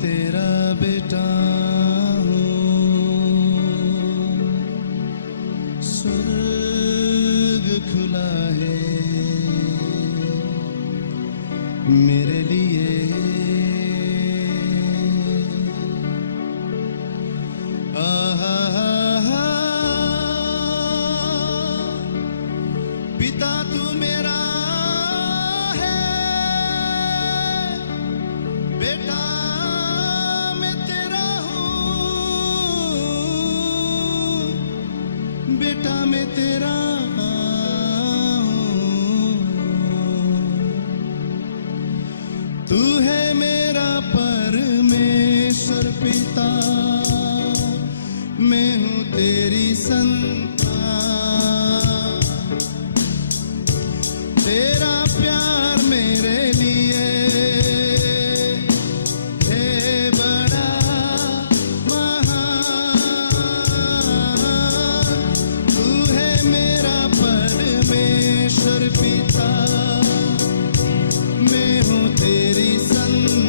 तेरा बेटा हूँ। स्वर्ग खुला है मेरे लिए, पिता तू मेरा है, बेटा मैं तेरा हूँ, बेटा मैं तेरा हूँ। तू है मेरा परमेश्वर पिता, मैं हूँ तेरी संतान। तेरा प्यार मेरे लिए है बड़ा महान। तू है मेरा परमेश्वर पिता, मैं हूँ तेरी संतान।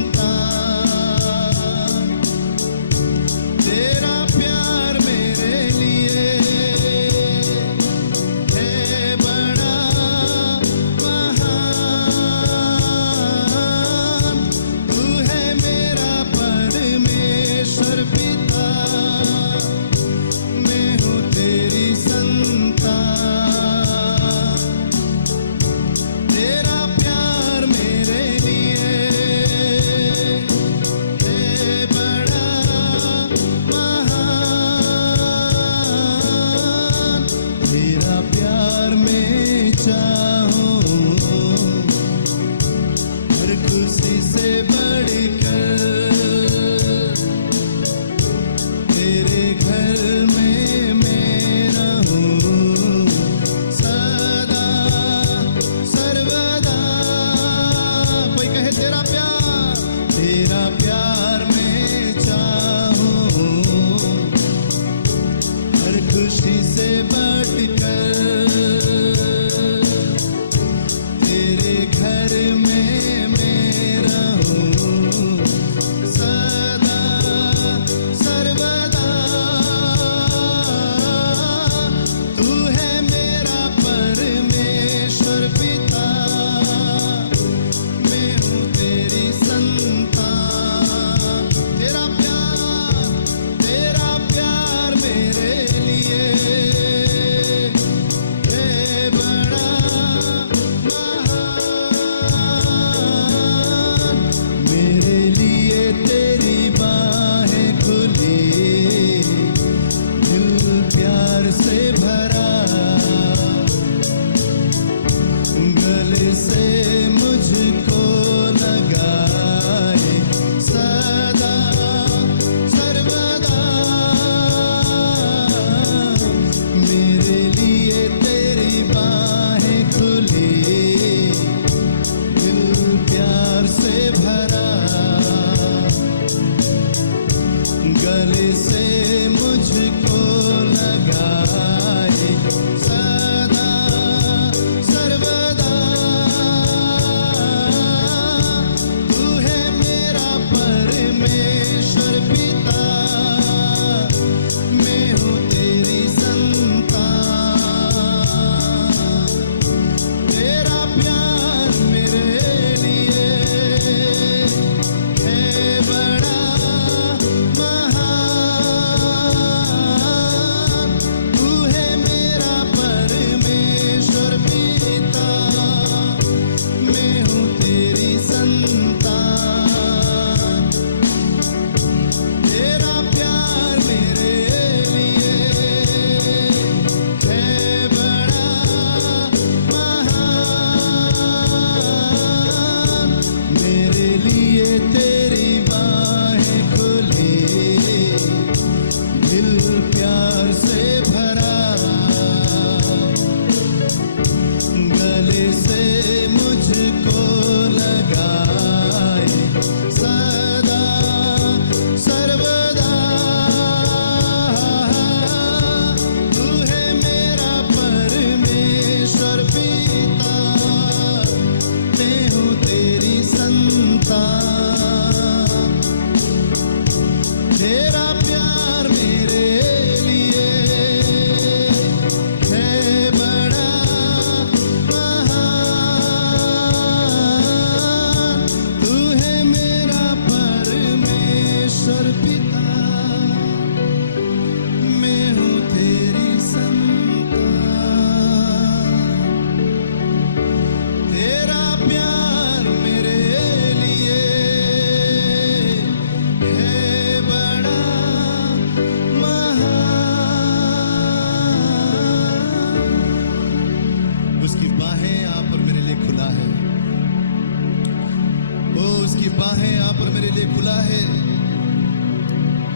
है,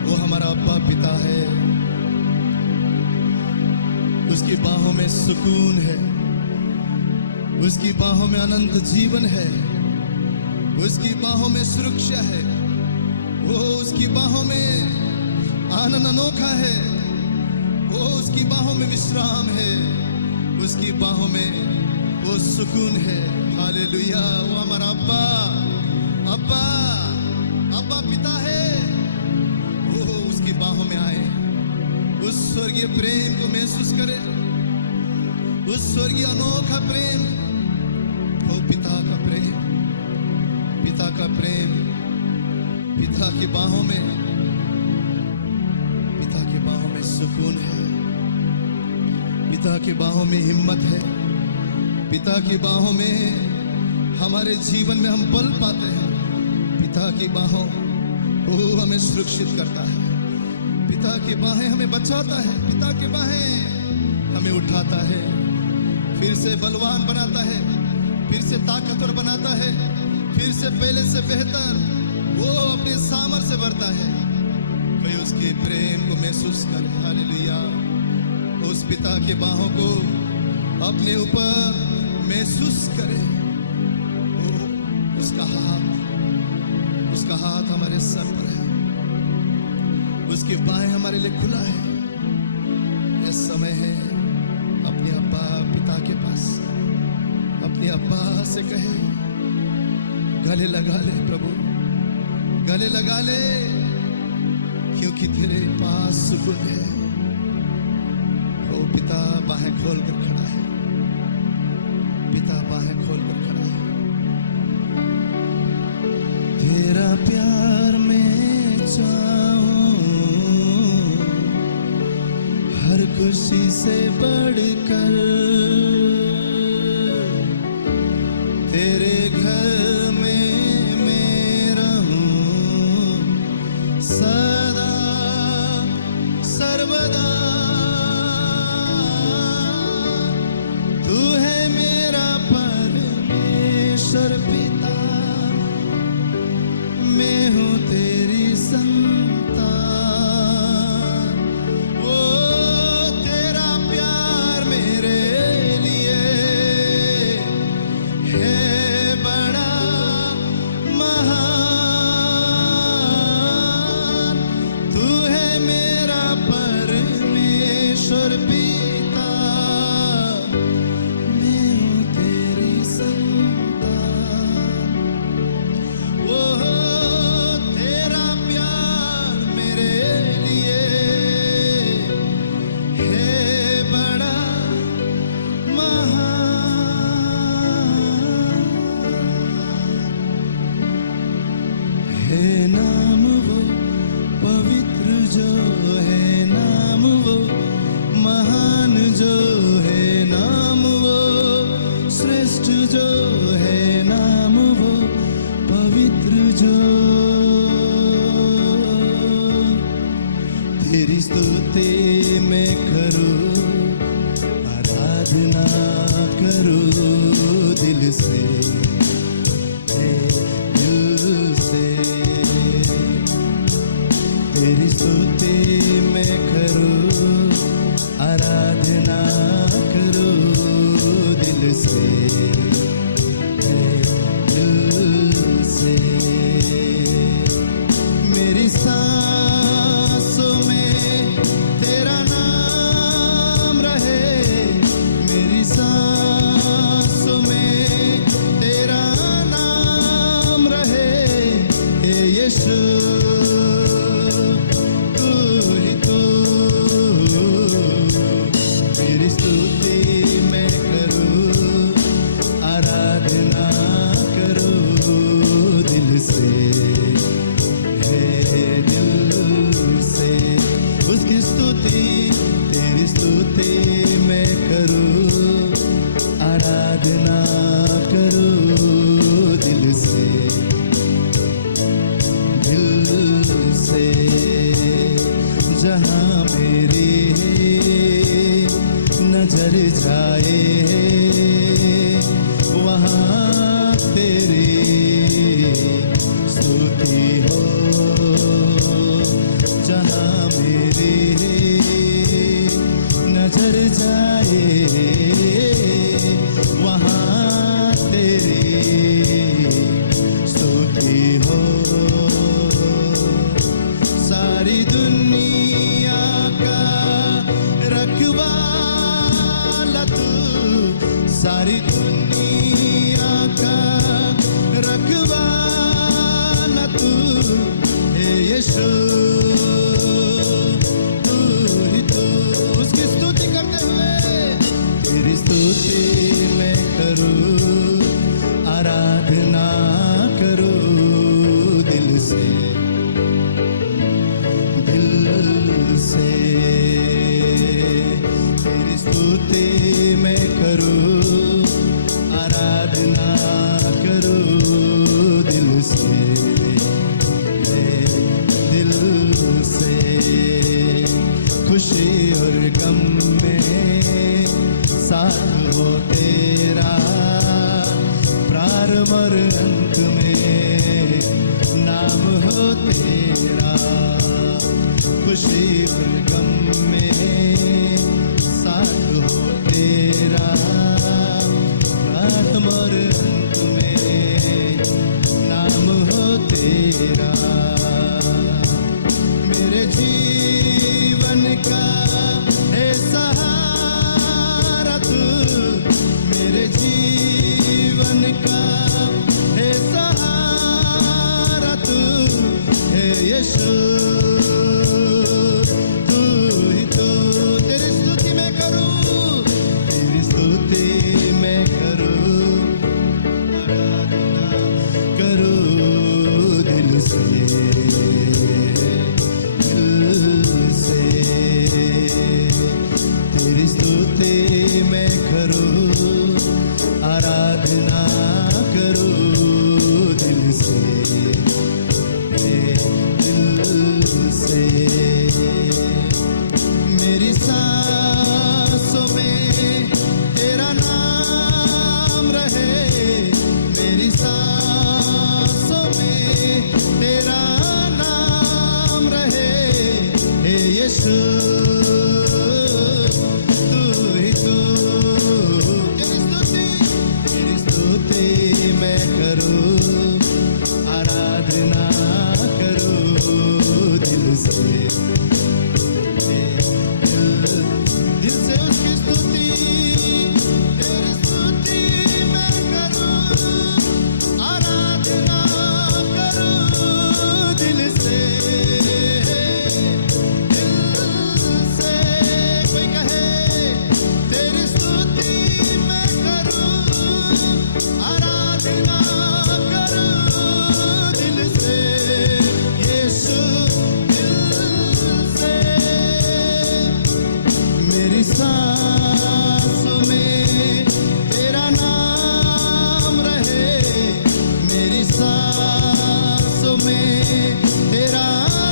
वो हमारा अब्बा पिता है। उसकी बाहों में सुकून है, उसकी बाहों में अनंत जीवन है, उसकी बाहों में सुरक्षा है, वो उसकी बाहों में आनंद अनोखा है, वो उसकी बाहों में विश्राम है, उसकी बाहों में वो सुकून है। हालेलुया। वो हमारा अब्बा अब्बा अब्बा पिता है। वो उसकी बाहों में आए, उस स्वर्गीय प्रेम को महसूस करें, उस स्वर्गीय अनोखा प्रेम, वो पिता का प्रेम, पिता का प्रेम, पिता की बाहों में, पिता की बाहों में सुकून है, पिता की बाहों में हिम्मत है, पिता की बाहों में हमारे जीवन में हम बल पाते हैं। पिता की बाहों वो हमें सुरक्षित करता है, पिता की बाहें हमें बचाता है, पिता की बाहें हमें उठाता है, फिर से बलवान बनाता है, फिर से ताकतवर बनाता है, फिर से पहले से बेहतर वो अपने सामर्थ्य से भरता है। कोई उसके प्रेम को महसूस करे। हालेलुया। उस पिता की बाहों को अपने ऊपर महसूस करे। उसका हाथ हमारे सर पर है, उसके बाएं हमारे लिए खुला है। यह समय है अपने अब्बा पिता के पास, अपने अब्बा से कहे, गले लगा ले प्रभु, गले लगा ले, क्योंकि तेरे पास सुकून है। वो पिता बाहें खोल कर खड़ा है, पिता बाहें खोल कर खड़ा है। तेरा प्यार मैं चाहूं हर खुशी से बढ़कर, तेरे घर में मैं रहूं सदा सर्वदा। तू है मेरा परमेश्वर पिता, मैं हूँ तेरी संतान। वो तेरा प्यार मेरे लिए है बड़ा महान। तू है मेरा परमेश्वर पिता, मैं हूँ तेरी संतान। वो तेरा प्यार मेरे लिए है बड़ा महान। है नाम वो पवित्र जो है, नाम वो महान जो है, नाम वो श्रेष्ठ जो है, नाम वो पवित्र जो। तेरी स्तुति मैं करूं, आराधना करूं दिल से, दिल से। तेरी स्तुति मैं करूं, आराधना करूं दिल से, दिल से। मेरी सांसों में तेरा नाम रहे, मेरी सांसों मेरे नजर जाए वहाँ तेरी स्तुति हो। सारी दुनिया का रखवाला तू, सारी दुनिया का रखवाला तू हे यीशु। तू ही तू, उसकी स्तुति करते हुए तेरी स्तुति मैं करूं, आराधना करूं दिल से, दिल से। तेरी स्तुति मैं करूं, आराधना करूं दिल से, दिल से। खुशी और गम में साथ हो तेरा, प्रारंभ और अंत में नाम हो तेरा। खुशी और गम में साथ हो तेरा, प्रारंभ और अंत में नाम हो तेरा। मेरे जीवन का है सहारा तू, मेरे जीवन का है सहारा तू है यीशु। तू ही तू, तेरी स्तुति मैं करूं, तेरी स्तुति मैं करूं, आराधना करूं दिल से, दिल से। तेरी स्तुति मैं करूं, आराधना करूं दिल से, दिल से। मेरी सांसों में तेरा नाम रहे, मेरी सांसों में तेरा नाम रहे हे यीशु। तू ही तू, तेरी स्तुति मैं करूं, आराधना करूं दिल से, दिल से उसकी स्तुति, तेरी स्तुति मैं करूं, आराधना करूं दिल से, दिल से। कोई कहे तेरी स्तुति मैं करूं, आराधना करूं दिल से यीशु, दिल से। मेरी सांसों में तेरा नाम रहे, मेरी सांसों में तेरा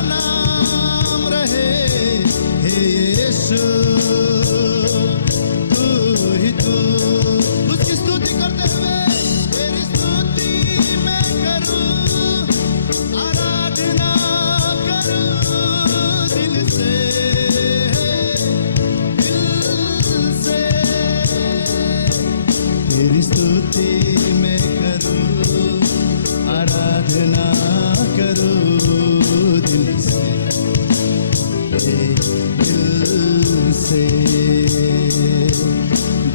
नाम रहे हे यीशु। तू ही तू, उसकी स्तुति करते हुए तेरी स्तुति मैं करूं, आराधना करूं दिल से, दिल से। तेरी स्तुति मैं करूं, आराधना करूं दिल से, दिल से,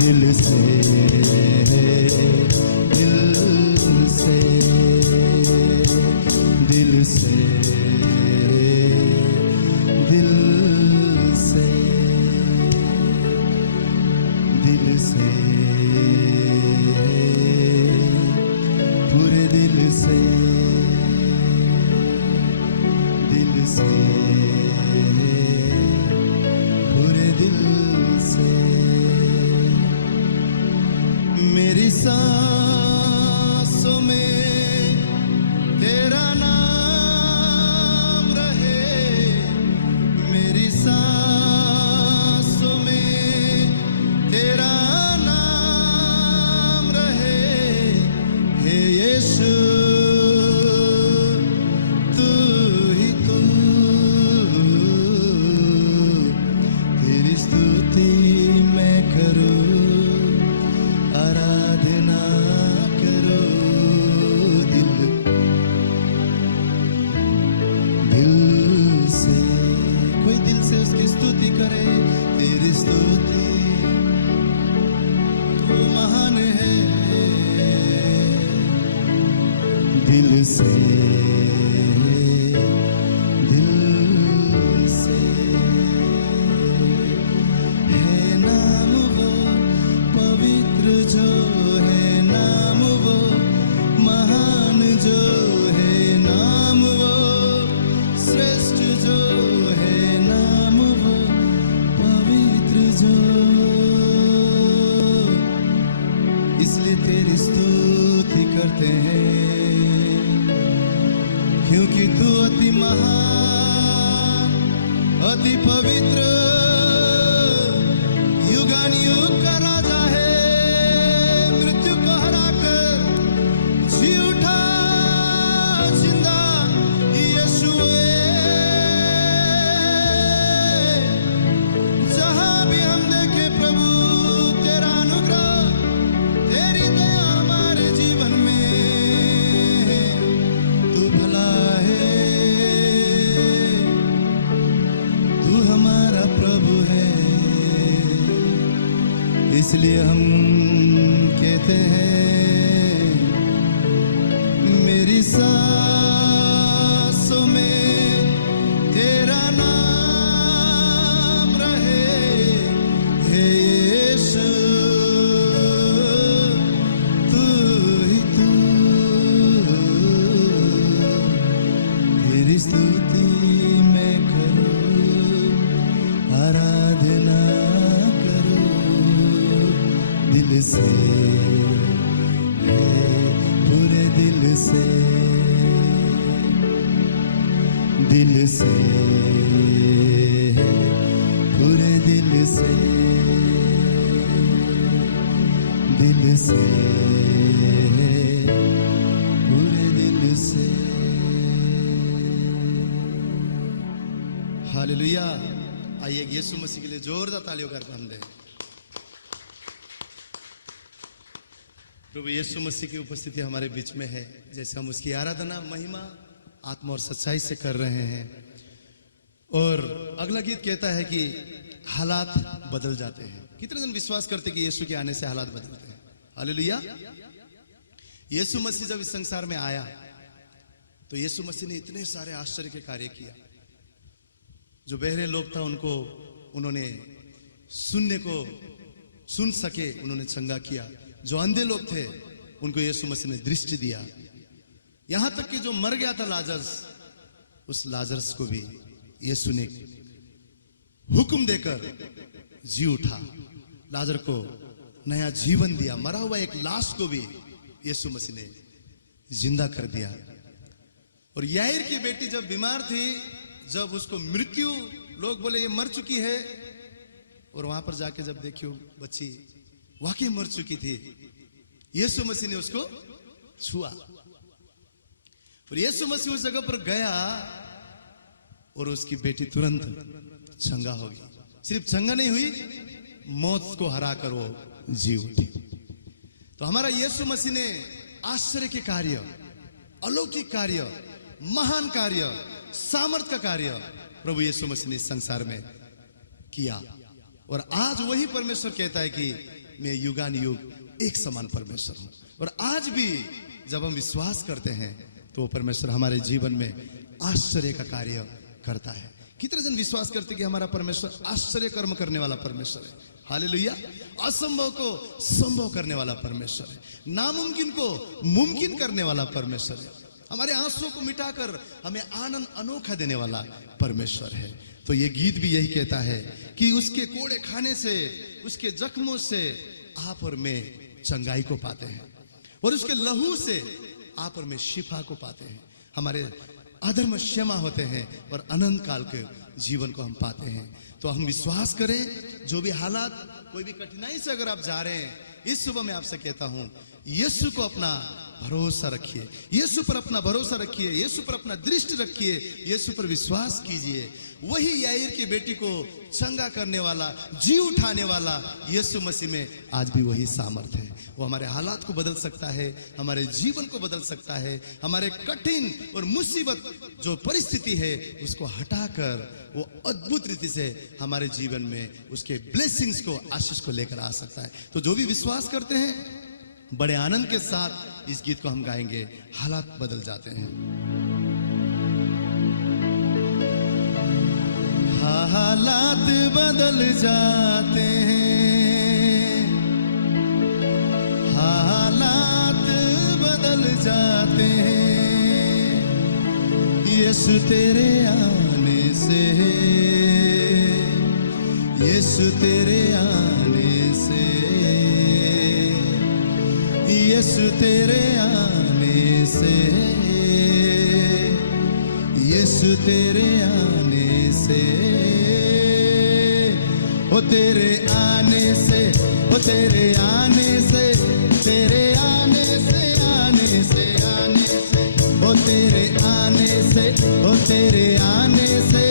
दिल से, दिल से, दिल से, दिल से, दिल से, पूरे दिल से, दिल से, पूरे दिल से। से है नाम वो पवित्र जो है नाम वो महान जो है नाम वो श्रेष्ठ जो है नाम वो पवित्र जो, इसलिए तेरी स्तुति करते हैं क्योंकि तू अति महान अति पवित्र युगानुयुग का राजा है। मृत्यु को हराकर जी उठा जिंदा यीशु जहां भी हम देखे प्रभु तेरा अनुग्रह तेरी दया हमारे जीवन में तू भला है तू हमारा प्रभु है। इसलिए हम कहते हैं मेरी सांसों में तेरा नाम रहे हे यीशु तू ही तू, तेरी स्तुति मैं करूं आराधना दिल से पूरे दिल से पूरे दिल से पूरे दिल से। हालेलुया। आइए यीशु मसीह के लिए जोरदार तालियों करके हम दें। प्रभु यीशु मसीह की उपस्थिति हमारे बीच में है। जैसे हम उसकी आराधना महिमा आत्मा और सच्चाई से कर रहे हैं। और अगला गीत कहता है कि हालात बदल जाते हैं। कितने जन विश्वास करते कि यीशु के आने से हालात बदलते हैं? हालेलुया। यीशु मसीह जब इस संसार में आया तो यीशु मसीह ने इतने सारे आश्चर्य के कार्य किया। जो बहरे लोग था उनको उन्होंने सुनने को सुन सके उन्होंने चंगा किया। जो अंधे लोग थे उनको यीशु मसीह ने दृष्टि दिया। यहां तक कि जो मर गया था लाजरस, उस लाजरस को भी यीशु ने हुक्म देकर जी उठा, लाजर को नया जीवन दिया। मरा हुआ एक लाश को भी यीशु मसीह ने जिंदा कर दिया। और याईर की बेटी जब बीमार थी, जब उसको मृत्यु लोग बोले ये मर चुकी है, और वहां पर जाके जब देखियो बच्ची वाकई मर चुकी थी, यीशु मसीह ने उसको छुआ और यीशु मसीह उस जगह पर गया और उसकी बेटी तुरंत चंगा हो गई। सिर्फ चंगा नहीं हुई, मौत को हराकर वो जी उठी। तो हमारा यीशु मसीह ने आश्चर्य के कार्य, अलौकिक कार्य, महान कार्य, सामर्थ का कार्य प्रभु यीशु मसीह ने इस संसार में किया। और आज वही परमेश्वर कहता है कि मैं युगानुयुग एक समान परमेश्वर हूं। और आज भी जब हम विश्वास करते हैं तो वो परमेश्वर हमारे जीवन में आश्चर्य का कार्य करता है। कितने जन विश्वास करते कि हमारा परमेश्वर आश्चर्य कर्म करने वाला परमेश्वर है? हालेलुया। असंभव को संभव करने वाला परमेश्वर है, नामुमकिन को मुमकिन करने वाला परमेश्वर है, हमारे आंसुओं को मिटाकर हमें आनंद अनोखा देने वाला परमेश्वर है। तो ये गीत भी यही कहता है कि उसके कोड़े खाने से, उसके जख्मों से आप और मैं चंगाई को पाते हैं, और उसके लहू से आप और मैं शिफा को पाते हैं। हमारे अधर्म क्षमा होते हैं और अनंत काल के जीवन को हम पाते हैं। तो हम विश्वास करें, जो भी हालात, कोई भी कठिनाई से अगर आप जा रहे हैं, इस सुबह मैं आपसे कहता हूं, यीशु को अपना भरोसा रखिए, यीशु पर अपना भरोसा रखिए, यीशु पर अपना दृष्टि रखिए, यीशु पर विश्वास कीजिए। वही याईर की बेटी को चंगा करने वाला, जी उठाने वाला यीशु मसीह में आज भी वही सामर्थ्य है। वो हमारे हालात को बदल सकता है, हमारे जीवन को बदल सकता है, हमारे कठिन और मुसीबत जो परिस्थिति है उसको हटाकर वो अद्भुत रीति से हमारे जीवन में उसके ब्लेसिंग्स को, आशीष को लेकर आ सकता है। तो जो भी विश्वास करते हैं बड़े आनंद के साथ इस गीत को हम गाएंगे। हालात बदल जाते हैं। हालात बदल जाते हैं, हालात बदल जाते हैं, यीशु तेरे आने से, यीशु तेरे आने से, यीशु तेरे आने से, यीशु तेरे आने से, ओ तेरे आने से, ओ तेरे आने से, तेरे आने से, आने से, आने से, ओ तेरे आने से, ओ तेरे आने से,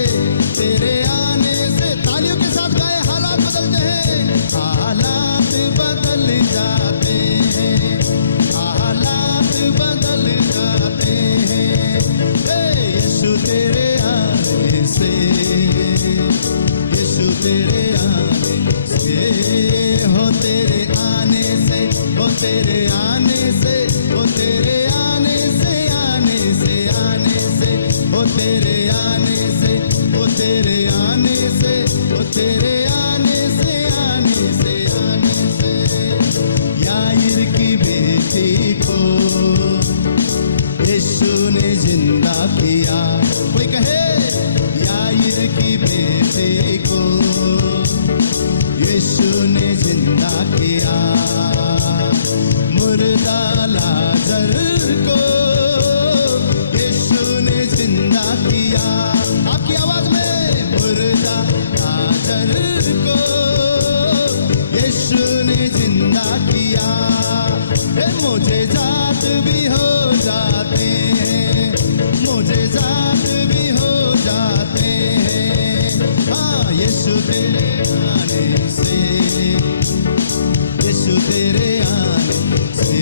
तेरे आने से। तालियों के साथ गाए। हालात बदलते हैं, हालात बदल जाते हैं, हालात बदल जाते हैं, यीशु तेरे आने से, यीशु तेरे आने से, हो तेरे आने से, हो तेरे आने से, हो तेरे आने से, आने से, आने से, हो तेरे आने से, हो तेरे आने से, हो तेरे आने से, आने से, आने से। याईर की बेटी को यीशु ने जिंदा किया। कोई कहे याईर की बेटी को यीशु ने जिंदा किया। मुर्दा लाजर को यीशु ने जिंदा किया। आपकी आवाज में। मुर्दा लाजर को यीशु ने जिंदा किया। मुझे जात भी हो जाते हैं, मुझे जात भी हो जाते हैं, हाँ यीशु तेरे आने से, यीशु तेरे आने से,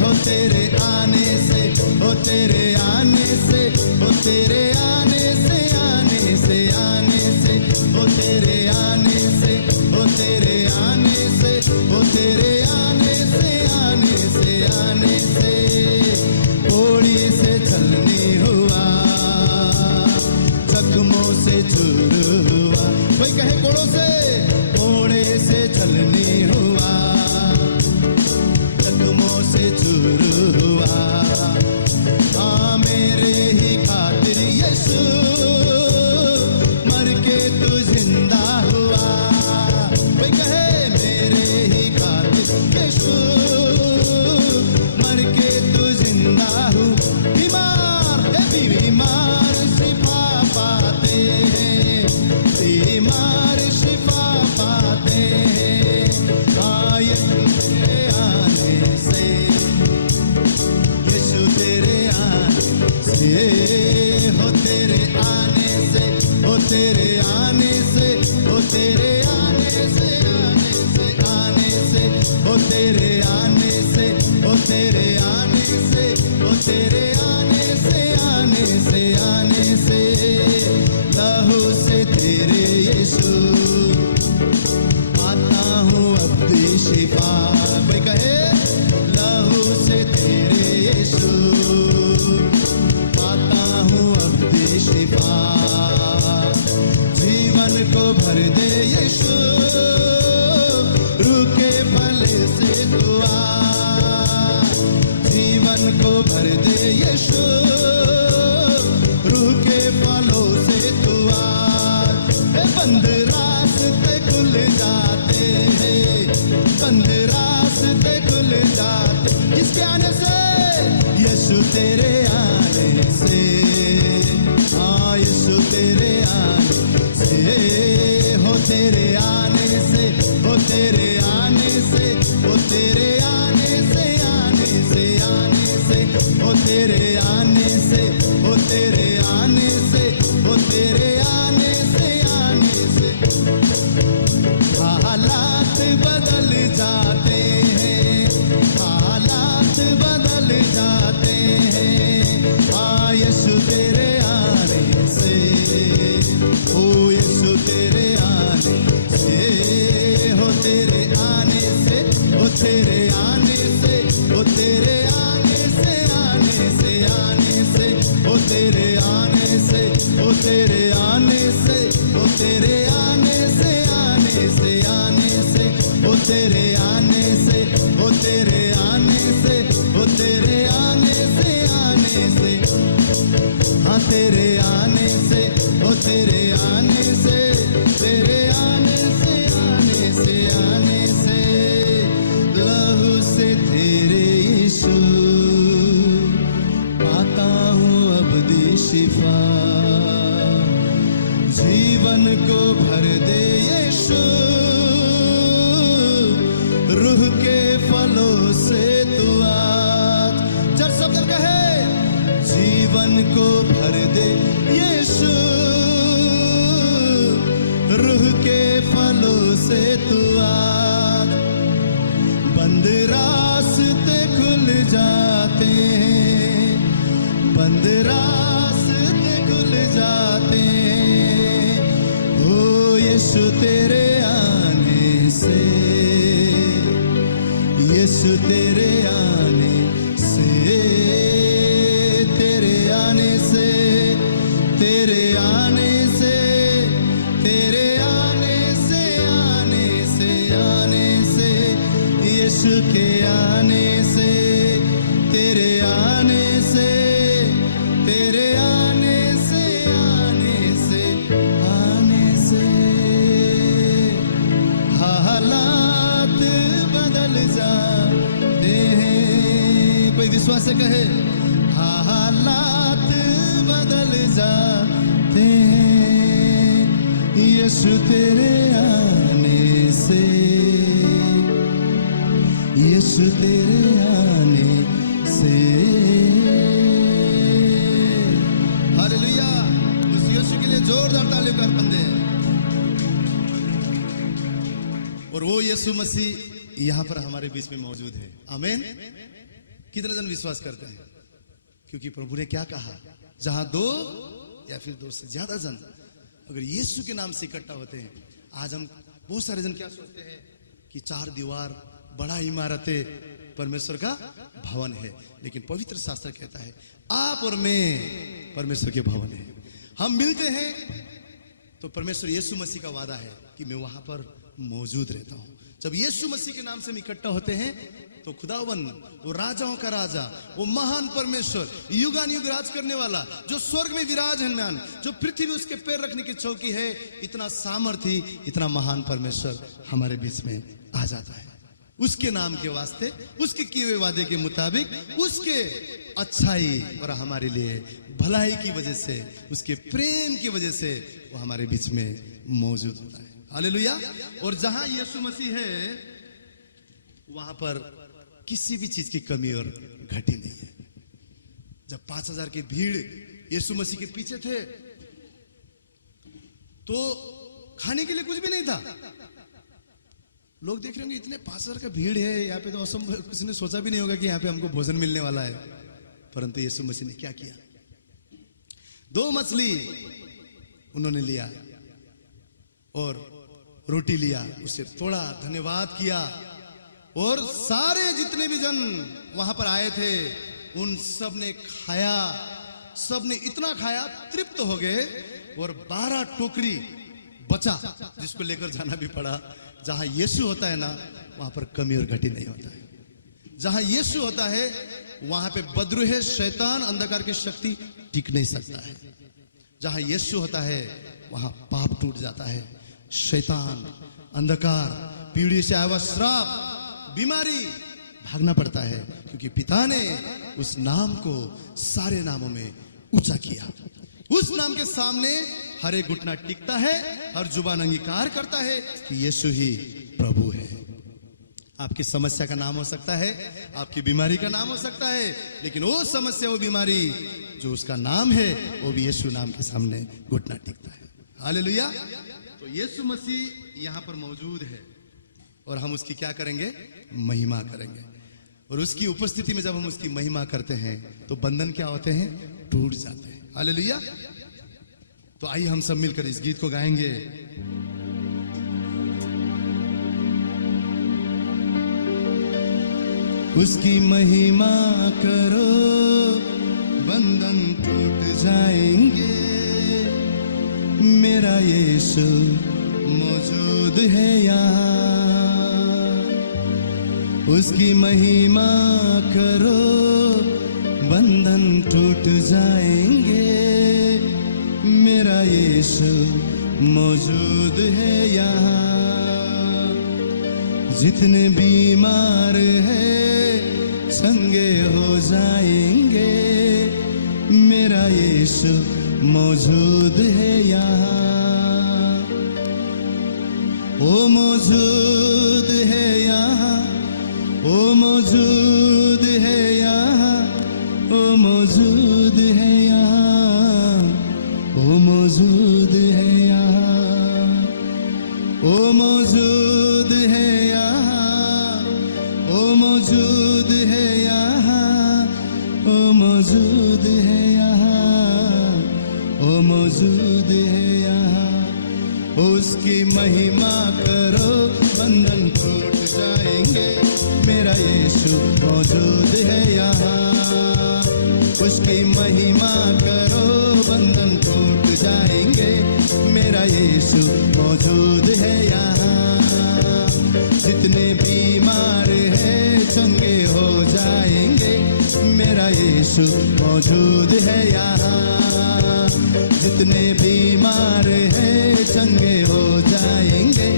हो तेरे आने से, हो तेरे आने से, हो तेरे आने से, आने से, आने से, हो तेरे आने से, हो तेरे आने से, हो तेरे आने से, आने से, आने से। कोड़ी से चलनी हुआ, जख्मों से चूर हुआ। कोई कहे कोड़ों से, कोड़े से चलनी हुआ, जख्मों से चूर हुआ। हाँ मेरे ही खातिर यीशु मर के तू जिंदा हुआ। कोई कहे मेरे ही खातिर यीशु मर के तू जिंदा हूँ। बीमार बीमार शिफा पाते हैं, बीमार शिफा पाते हैं, हाँ यीशु तेरे आने से, यीशु तेरे आने से, हो तेरे आने से, हो तेरे आने से, हो तेरे आने से, आने से, आने से, हो तेरे आने से, हो तेरे आने से, हो तेरे आने से, आने से, आने से। लहू से तेरे यीशु पाता हूँ अब भी शिफा। कोई कहे लहू से तेरे यीशु पाता हूँ अब भी शिफा। जीवन को भर दे यीशु, रूह के फल से तू आ। जीवन को भर दे यीशु, रूह के फलों से तू आ। बंद रास्ते खुल जाते हैं, बंद रास्ते खुल जाते, किसके आने से? यीशु तेरे आने से, हाँ यीशु तेरे आने से, हो तेरे आने से, हो तेरे आने से, हो तेरे आने से, आने से, आने से, हो तेरे आने से, हो तेरे आने से, हो तेरे आने से, आने से। हालात बदल जाते हैं, हालात बदल जाते हैं, हाँ यीशु तेरे आने से, ओ यीशु तेरे आने से, हो तेरे आने से, हो तेरे तेरे आने से, ओ तेरे आने से, ओ तेरे आने से, हाँ तेरे आने से, ओ तेरे आने से, तेरे आने से, लहू से तेरे यीशु पाता हूँ अब दी शिफा, जीवन को भर दे यीशु, रूह के फलों से तू आज, चल सब जन कहे, जीवन को भर दे यीशु, रूह के फलों से तू आज, बंद रास्ते खुल जाते हैं, बंद रास्ते खुल जाते हैं, ओ यीशु तेरे आने से, यीशु तेरे आने से, तेरे आने से, तेरे आने से, तेरे आने से, आने से, यीशु के आने से, तेरे आने से, तेरे आने से, आने से, हालात बदल जाते हैं, कोई विश्वास से कहे, हालात बदल जाते हैं, यीशु तेरे आने से, यीशु तेरे आने से, हालेलुया। उस यीशु के लिए जोरदार ताली कर बंदे। और वो यीशु मसीह यहाँ पर हमारे बीच में मौजूद है, आमीन। कितने जन विश्वास करते हैं? क्योंकि प्रभु ने क्या कहा, जहां दो या फिर दो से ज्यादा जन अगर यीशु के नाम से इकट्ठा होते हैं। आज हम बहुत सारे जन क्या सोचते हैं कि चार दीवार, बड़ा इमारत परमेश्वर का भवन है, लेकिन पवित्र शास्त्र कहता है आप और मैं परमेश्वर के भवन है। हम मिलते हैं तो परमेश्वर यीशु मसीह का वादा है कि मैं वहां पर मौजूद रहता हूं। जब यीशु मसीह के नाम से हम इकट्ठा होते हैं तो खुदावन, वो राजाओं का राजा, वो महान परमेश्वर, युगान युग राज करने वाला, जो स्वर्ग में विराजमान, जो पृथ्वी में उसके पैर रखने की चौकी है, इतना सामर्थी, इतना महान परमेश्वर हमारे बीच में आ जाता है। उसके नाम के वास्ते, उसके किए हुए वादे के मुताबिक, उसके अच्छाई और हमारे लिए भलाई की वजह से, उसके प्रेम की वजह से वो हमारे बीच में मौजूद होता है। हालेलुया। और जहां यीशु मसीह है वहां पर किसी भी चीज की कमी और घटी नहीं है। जब 5000 की भीड़ यीशु मसीह के पीछे थे तो खाने के लिए कुछ भी नहीं था। लोग देख रहे होंगे इतने 5000 का भीड़ है यहाँ पे, तो असंभव, किसी ने सोचा भी नहीं होगा कि यहाँ पे हमको भोजन मिलने वाला है। परंतु यीशु मसीह ने क्या किया, 2 मछली उन्होंने लिया और रोटी लिया, उसे थोड़ा धन्यवाद किया, और सारे जितने भी जन वहां पर आए थे उन सब ने खाया। सब ने इतना खाया, तृप्त हो गए, और 12 टोकरी बचा, जिसको लेकर जाना भी पड़ा। जहां यीशु होता है ना, वहां पर कमी और घटी नहीं होता है। जहां यीशु होता है वहां पे बद्रुह, शैतान, अंधकार की शक्ति टिक नहीं सकता है। जहां यीशु होता है वहां पाप टूट जाता है, शैतान, अंधकार, पीढ़ी से आया हुआ श्राप, बीमारी भागना पड़ता है, क्योंकि पिता ने उस नाम को सारे नामों में ऊंचा किया। उस नाम के सामने हर एक घुटना टिकता है, हर जुबान अंगीकार करता है कि यीशु ही प्रभु है। आपकी समस्या का नाम हो सकता है, आपकी बीमारी का नाम हो सकता है, लेकिन वो समस्या, वो बीमारी जो उसका नाम है, वो भी यीशु नाम के सामने घुटना टिकता है। हालेलुया। तो यीशु मसीह यहाँ पर मौजूद है और हम उसकी क्या करेंगे, महिमा करेंगे। और उसकी उपस्थिति में जब हम उसकी महिमा करते हैं तो बंधन क्या होते हैं, टूट जाते हैं। हालेलुया। तो आइए हम सब मिलकर इस गीत को गाएंगे। उसकी महिमा करो, बंधन टूट जाएंगे। मेरा यीशु मौजूद है यहाँ, उसकी महिमा करो, बंधन टूट जाएंगे। मेरा यीशु मौजूद है यहाँ। जितने बीमार हैं चंगे हो जाएंगे। मेरा यीशु मौजूद है यहाँ। ओ मौजूद है यहाँ, ओ मौजूद है यहाँ, ओ मौजूद है यहाँ, ओ मौजूद है यहाँ, ओ मौजूद है यहाँ, ओ मौजूद है यहाँ, ओ मौजूद है यहाँ, ओ मौजूद है यहाँ। उसकी महिमा करो, बंधन टूट जाएंगे। मेरा यीशु मौजूद है यहाँ। उसकी महिमा करो, बंधन टूट जाएंगे। मेरा यीशु मौजूद है यहाँ। जितने बीमार हैं चंगे हो जाएंगे। मेरा यीशु मौजूद है यहाँ। जितने बीमार हैं चंगे हो जाएंगे।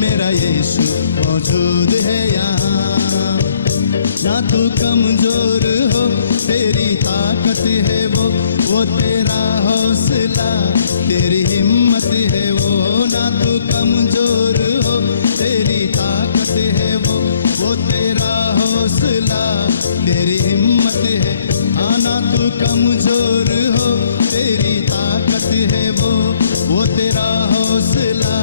मेरा यीशु मौजूद है यहाँ। ना तू कमजोर हो, तेरी ताकत है वो तेरा हौसला, तेरी हिम्मत है वो। ना तू कमजोर हो, तेरी ताकत है वो तेरा हौसला, तेरी हिम्मत है। हाँ, ना तू कमजोर हो, तेरी ताकत है वो तेरा हौसला,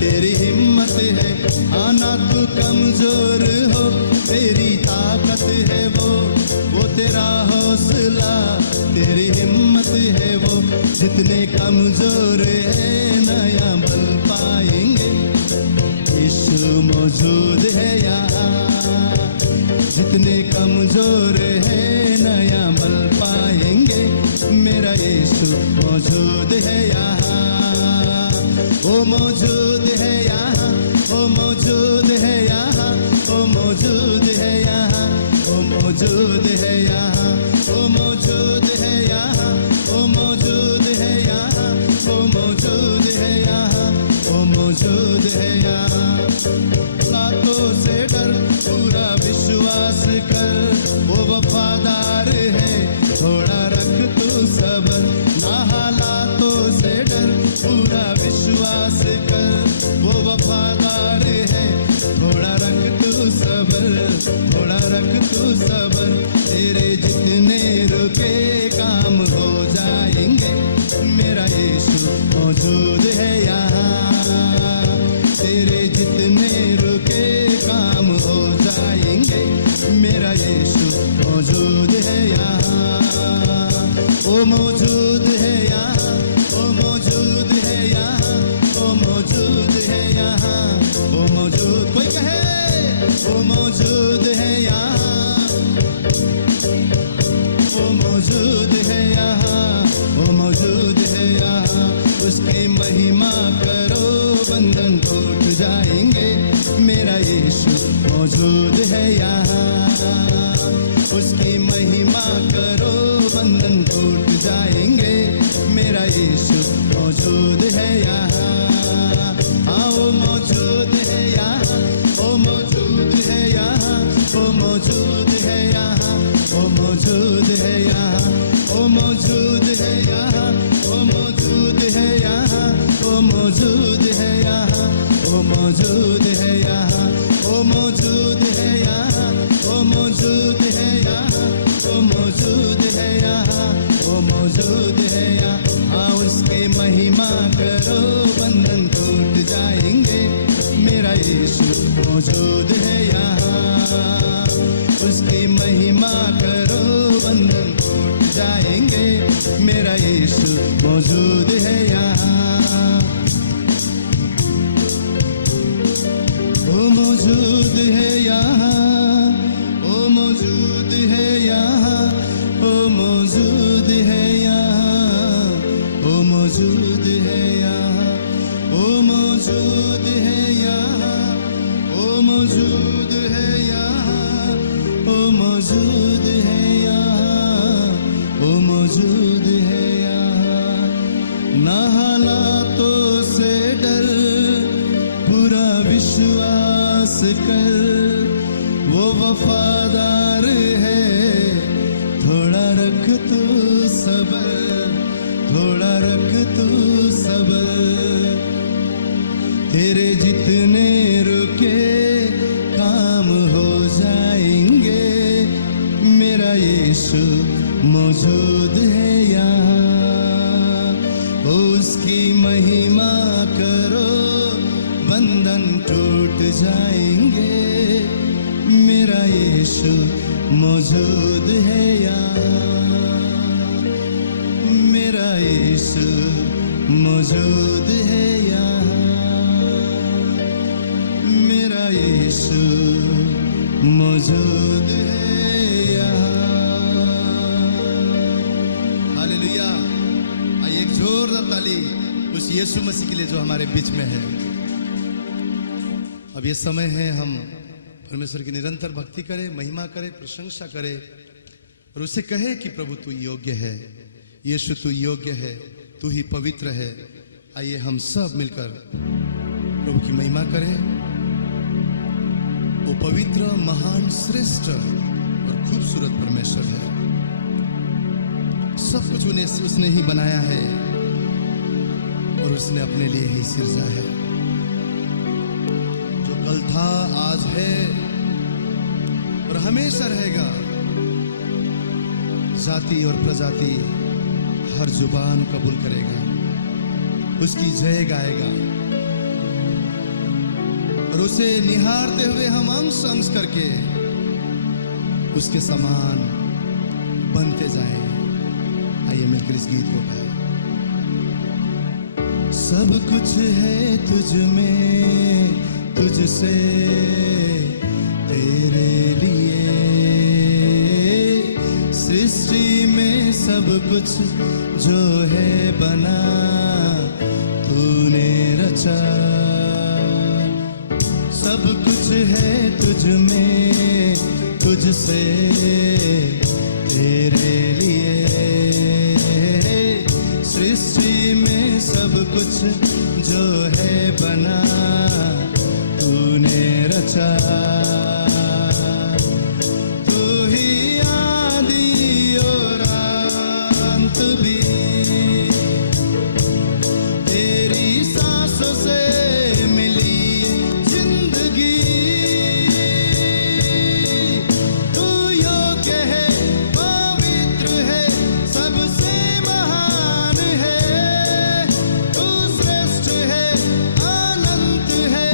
तेरी हिम्मत है। हाँ, ना तू कमजोर हो, तेरी ताकत है वो तेरा हौसला, तेरी हिम्मत है वो। जितने कमजोर है नया बल पाएंगे। यीशु मौजूद है यहाँ। जितने कमजोर है नया बल पाएंगे। मेरा यीशु मौजूद है यहाँ। ओ मौजूद है यहाँ, ओ मौजूद है यहाँ, ओ मौजूद है यहाँ, ओ मौजूद है यहाँ, ओ मौजूद है यहाँ, ओ मौजूद है यहाँ, ओ मौजूद है यहाँ, ओ मौजूद है यहाँ। बातों से डर, पूरा विश्वास कर, वो वफादार है। थोड़ा रख तू सब्र, ना हालातों से डर, पूरा विश्वास कर, वो वफादार है। थोड़ा रख तू सब्र, थोड़ा रख तू सब्र। तेरे जितने रुके काम हो जाएंगे। मेरा यीशु मौजूद है यहाँ। तेरे जितने तेरे जितने रुके काम हो जाएंगे। मेरा यीशु मौजूद है यहाँ, उसकी महिमा करो, बंधन टूट जाएंगे। मेरा यीशु मौजूद है यहाँ, मेरा यीशु मौजूद है यहाँ, मेरा यीशु मौजूद है यहाँ। हालेलुया। आइए एक जोरदार ताली उस यीशु मसीह के लिए जो हमारे बीच में है। अब ये समय है हम परमेश्वर की निरंतर भक्ति करें, महिमा करें, प्रशंसा करें और उसे कहे कि प्रभु तू योग्य है, यीशु तू योग्य है, तू ही पवित्र है। आइए हम सब मिलकर प्रभु की महिमा करें। वो पवित्र, महान, श्रेष्ठ और खूबसूरत परमेश्वर है। सब कुछ उसने ही बनाया है और उसने अपने लिए ही सिरजा है। जो कल था, आज है और हमेशा रहेगा। जाति और प्रजाति हर जुबान कबूल करेगा, उसकी जय गाएगा और उसे निहारते हुए हम अंश अंश करके उसके समान बनते जाएं। आइए मिलकर इस गीत को गाएं। सब कुछ है तुझ में, तुझसे, तेरे लिए। सृष्टि में सब कुछ जो है बना, तूने रचा। सब कुछ है तुझ में, तुझसे, तेरे लिए। सृष्टि में सब कुछ जो है बना, तूने रचा। तू ही आदि और अंत भी, तेरी सांसों से मिली जिंदगी। तू योग्य है, पवित्र है, सबसे महान है। तू श्रेष्ठ है, अनंत है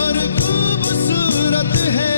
और खूबसूरत है।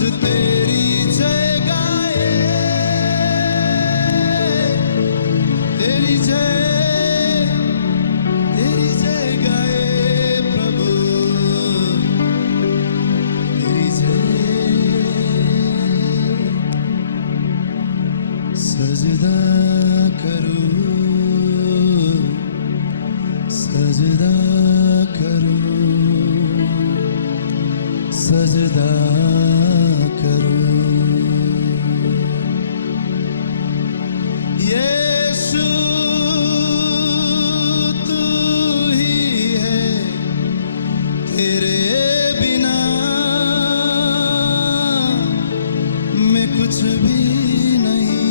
तेरी जय गाए, तेरी जय गाए प्रभु, तेरी जय। सजदा करूं, सजदा करूं, सजदा करूं। यीशु तू ही है, तेरे बिना मैं कुछ भी नहीं।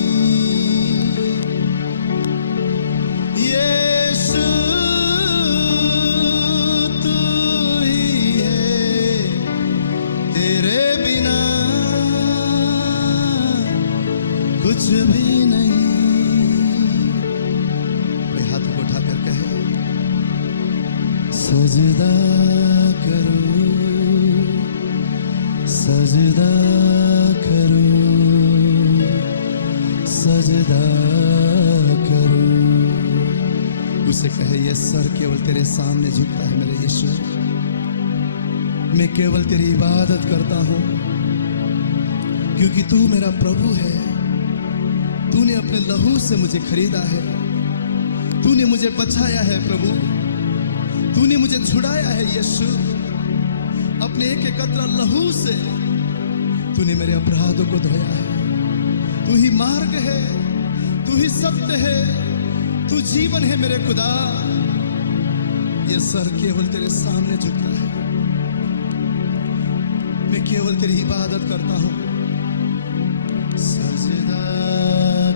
यीशु तू ही है, तेरे बिना कुछ भी नहीं। वे हाथों को उठाकर कहे, सजदा करूं, सजदा करूं, सजदा करूं। उसे कहे, ये सर केवल तेरे सामने झुकता है मेरे यीशु, मैं केवल तेरी इबादत करता हूं, क्योंकि तू मेरा प्रभु है। तूने अपने लहू से मुझे खरीदा है, तूने मुझे बचाया है प्रभु, तूने मुझे छुड़ाया है यीशु। अपने एक एक कतरा लहू से तूने मेरे अपराधों को धोया है। तू ही मार्ग है, तू ही सत्य है, तू जीवन है मेरे खुदा। ये सर केवल तेरे सामने झुकता है, मैं केवल तेरी इबादत करता हूं। सजदा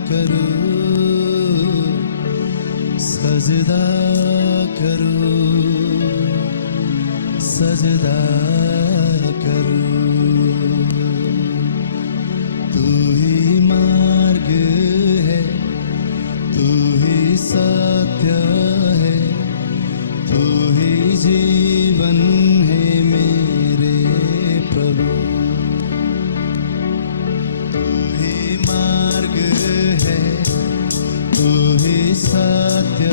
करूं, सजदा करूं, सजदा करूं। तू ही मार्ग है, तू ही सत्य है, तू ही जीवन है मेरे प्रभु। तू ही मार्ग है, तू ही सत्य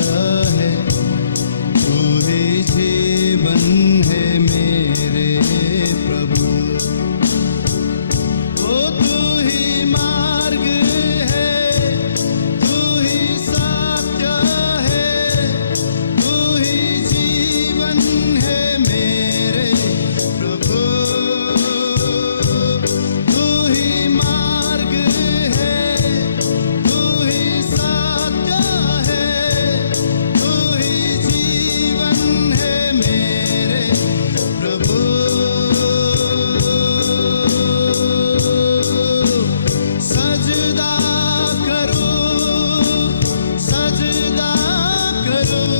है, तू ही जीवन है मेरे प्रभु। ओ तू ही मार्ग है, तू ही सत्य है, तू ही जीवन है मेरे प्रभु। तू ही मार्ग है, तू ही सत्य है, तू ही जीवन है मेरे प्रभु। सजदा करूं, सजदा करूं,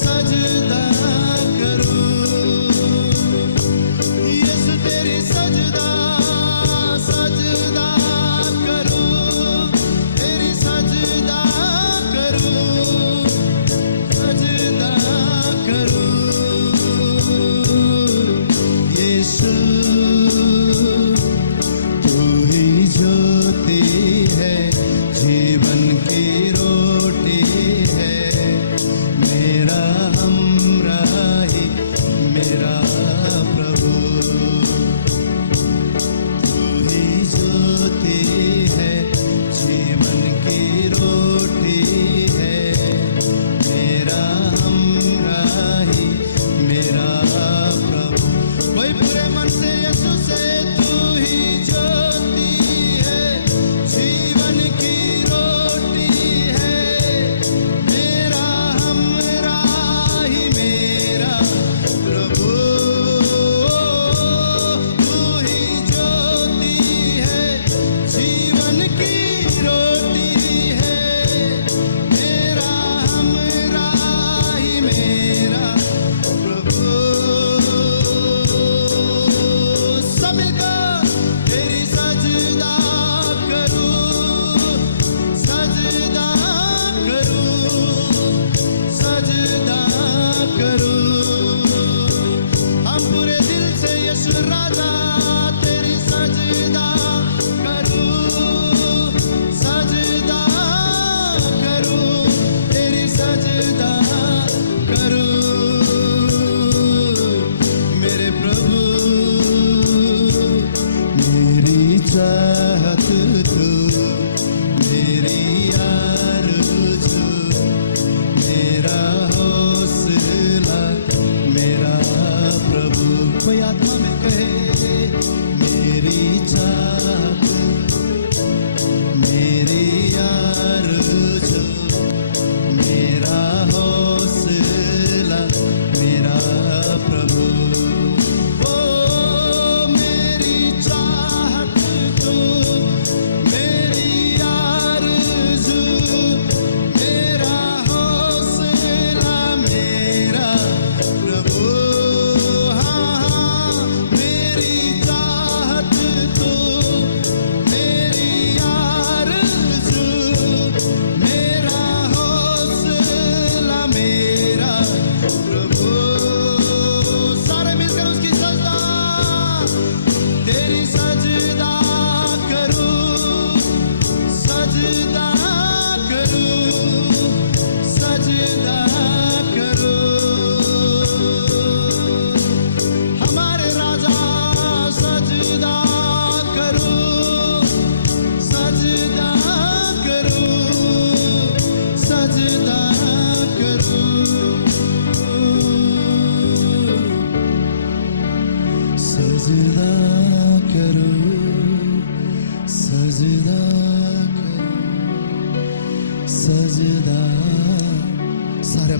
सजदा करूं। यीशु तेरी सजदा, सजदा करूं, तेरी सजदा करूं, सजदा करूं। यीशु तू ही ज्योति है, जीवन की रोटी है, मेरा हमराही मेरा प्रभु।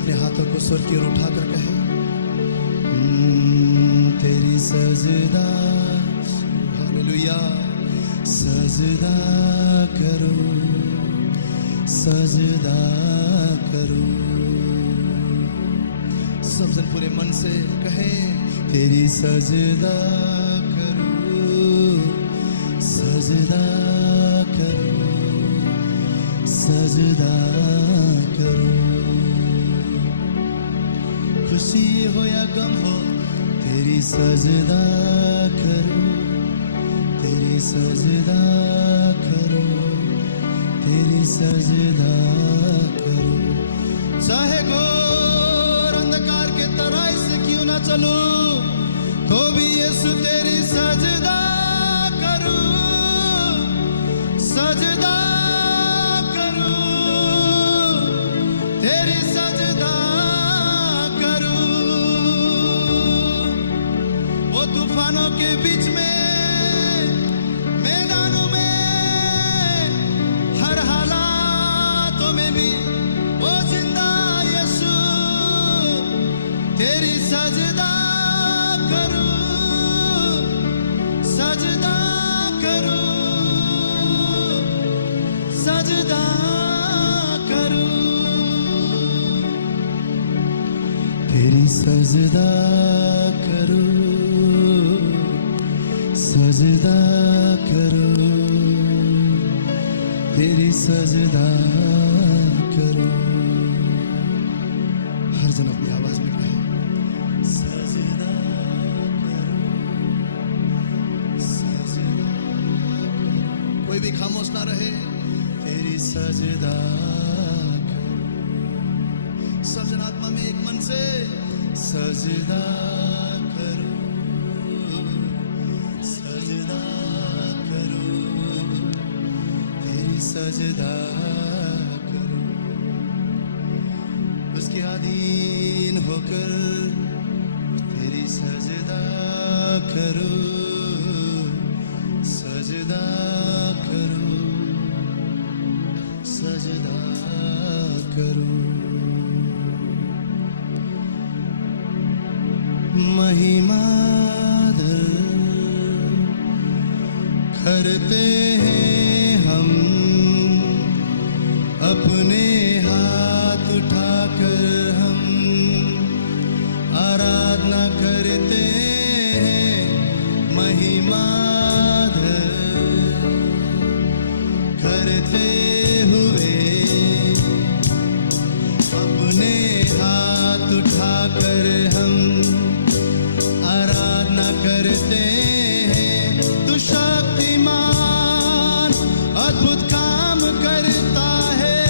अपने हाथों को स्वर की ओर उठाकर कहे, तेरी सजदा, हालेलुया, सजदा करो, सजदा करो। सब जन पूरे मन से कहे, तेरी सजदा करो, सजदा करो, सजदा करो। खुशी हो या गम हो, तेरी सजदा करो, तेरी सजदा करो, तेरी सजदा करो। चाहे घोर अंधकार के तराई से क्यों ना चलूं, तो भी यीशु तेरी सजदा करूं, सजदा करूं, तेरी सजदा करूं। वो तूफानों के बीच में, मैदानों में, हर हालातों में भी वो जिंदा यीशु तेरी सजदा करूं, सजदा करूं, सजदा करूं, तेरी सजदा करूं, सजदा करूं, तेरी सजदा करूं। हर जन अपनी आवाज में कहे, सजदा करूं, सजदा करूं। कोई भी खामोश ना रहे, तेरी सजदा करूं। सब जन आत्मा में एक मन से सजदा करूं, सजदा करूं, तेरी सजदा करूं। उसके अधीन होकर तेरी सजदा करूं, सजदा करूं, सजदा करूं। महिमा करते हैं हम, अपने हाथ उठाकर हम आराधना करते हैं। महिमा करते हुए अपने हाथ उठाकर हम आराधना करते हैं। तू शक्तिमान अद्भुत काम करता है,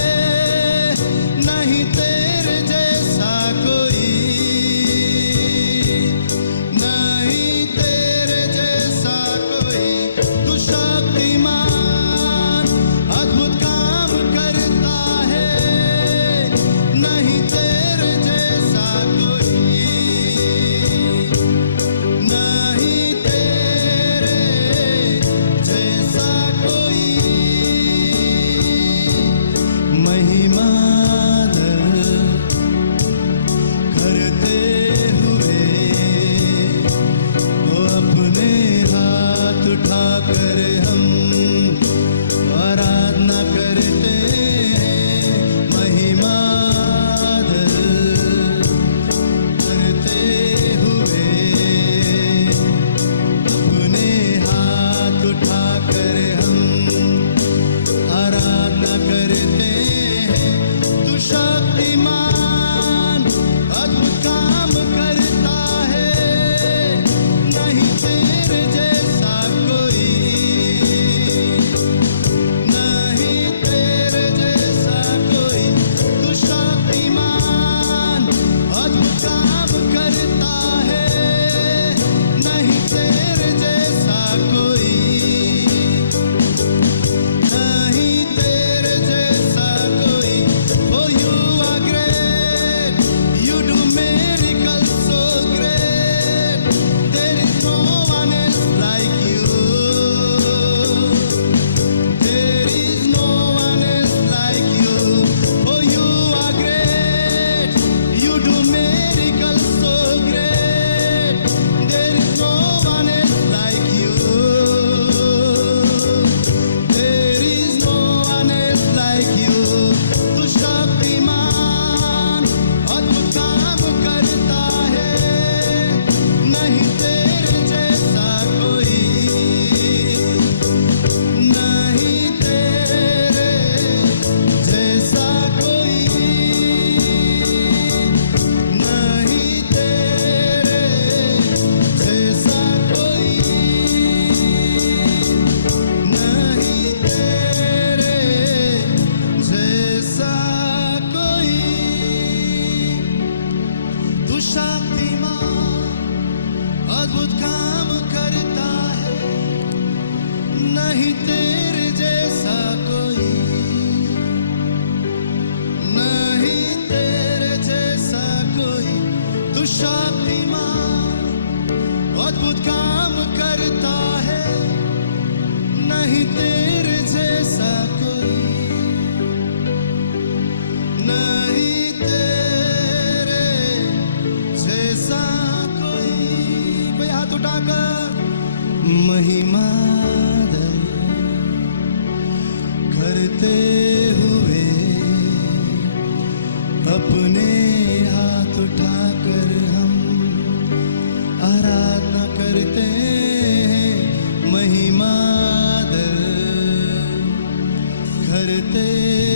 करते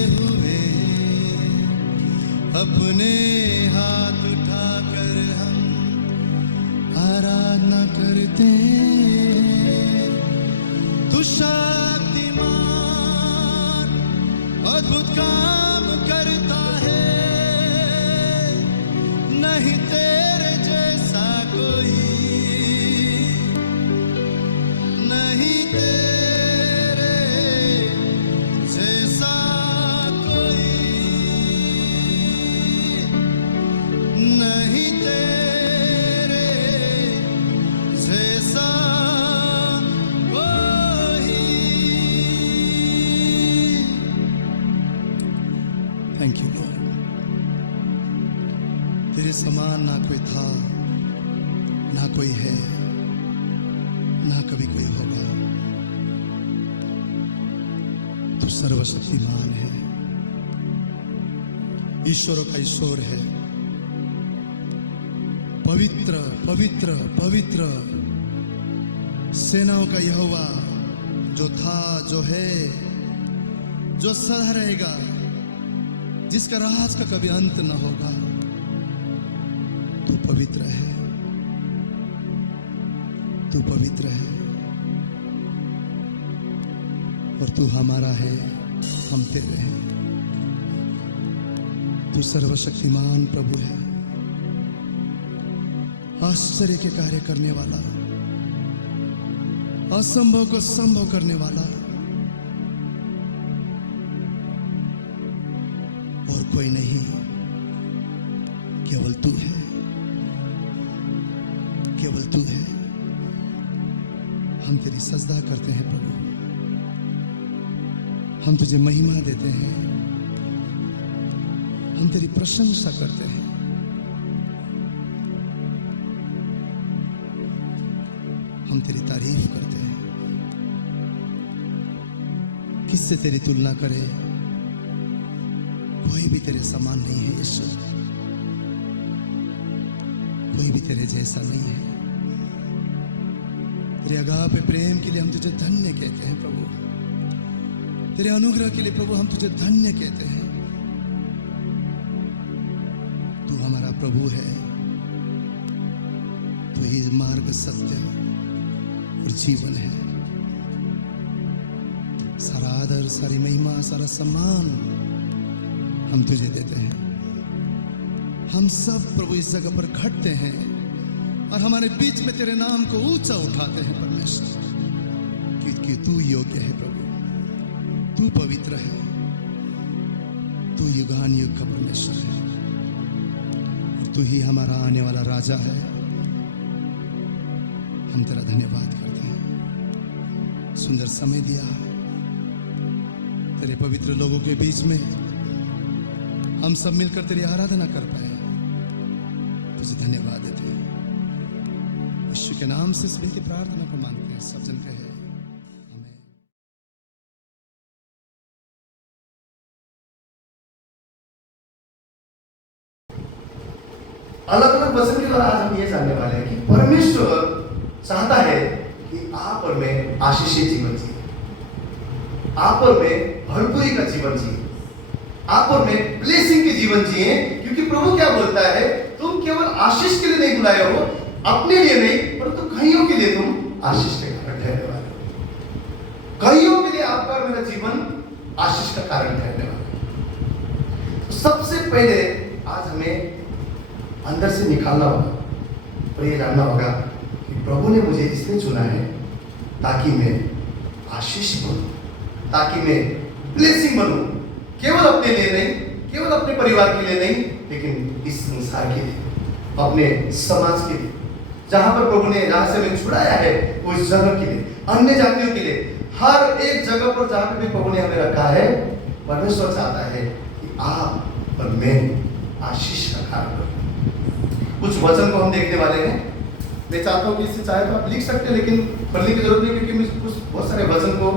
हुए अपने हाथ उठाकर हम आराधना करते। तू शक्तिमान अद्भुत काम करता है, नहीं तेरे जैसा कोई, नहीं तेरे जैसा कोई, नहीं तेरे जैसा कोई। Thank you Lord. तेरे समान ना कोई था, ना कोई है, ना कभी कोई होगा। तू सर्वशक्तिमान है, ईश्वरों का ईश्वर है, पवित्र पवित्र पवित्र सेनाओं का यहोवा, जो था, जो है, जो सदा रहेगा, जिसका राज का कभी अंत न होगा। तू पवित्र है, तू पवित्र है, और तू हमारा है, हम तेरे हैं। तू सर्वशक्तिमान प्रभु है, आश्चर्य के कार्य करने वाला, असंभव को संभव करने वाला, और कोई नहीं, केवल तू है, केवल तू है। हम तेरी सजदा करते हैं प्रभु, हम तुझे महिमा देते हैं, हम तेरी प्रशंसा करते हैं। हम तेरी तारीफ करते हैं। किससे तेरी तुलना करे? कोई भी तेरे समान नहीं है यीशु, कोई भी तेरे जैसा नहीं है। तेरे अगापे प्रेम के लिए हम तुझे धन्य कहते हैं प्रभु, तेरे अनुग्रह के लिए प्रभु हम तुझे धन्य कहते हैं। तू हमारा प्रभु है, तू ही मार्ग, सत्य और जीवन है। सारा आदर, सारी महिमा, सारा सम्मान हम तुझे देते हैं। हम सब प्रभु इस जगह पर खड़ते हैं और हमारे बीच में तेरे नाम को ऊंचा उठाते हैं परमेश्वर, क्योंकि तू योग्य है प्रभु, तू पवित्र है, तू युगान युग का परमेश्वर है, और तू ही हमारा आने वाला राजा है। हम तेरा धन्यवाद करते हैं। सुंदर समय दिया तेरे पवित्र लोगों के बीच में, हम सब मिलकर तेरी आराधना कर पाए, तुझे धन्यवाद देते हैं। यीशु के नाम से इस विनती प्रार्थना को मांगते हैं, सब जन कहे आमीन। अलग अलग वचन के द्वारा आज हम ये जानने वाले हैं कि परमेश्वर चाहता है कि आप और मैं आशीषित जीवन जिए, आप और मैं भरपूरी का जीवन जिए, आप और मैं ब्लेसिंग के जीवन जिए। क्योंकि प्रभु क्या बोलता है, तुम केवल आशीष के लिए नहीं बुलाए हो, अपने लिए नहीं, परंतु कईयों के लिए तुम आशीष के कारण ठहरने वाले हो। कईयों के लिए आपका और मेरा जीवन आशीष का कारण ठहरने वाला है। तो सबसे पहले आज हमें अंदर से निकालना होगा और ये जानना होगा कि प्रभु ने मुझे इसलिए चुना है ताकि मैं आशीष बनूं, ताकि मैं ब्लेसिंग बनूं, केवल अपने लिए नहीं, केवल अपने परिवार के लिए नहीं, लेकिन इस संसार के लिए, अपने समाज के लिए, जहां पर प्रभु ने, जहां से हमें छुड़ाया है, वो इस जगह के लिए, अन्य जातियों के लिए, हर एक जगह पर जहां पे भी प्रभु ने हमें रखा है, परमेश्वर चाहता है कि आप और मैं आशीष का कारण बने। कुछ वचन को हम देखने वाले हैं। मैं चाहता हूँ कि इससे चाहे तो आप लिख सकते हैं, लेकिन पढ़ने की जरूरत नहीं, क्योंकि मैं कुछ बहुत सारे वचन को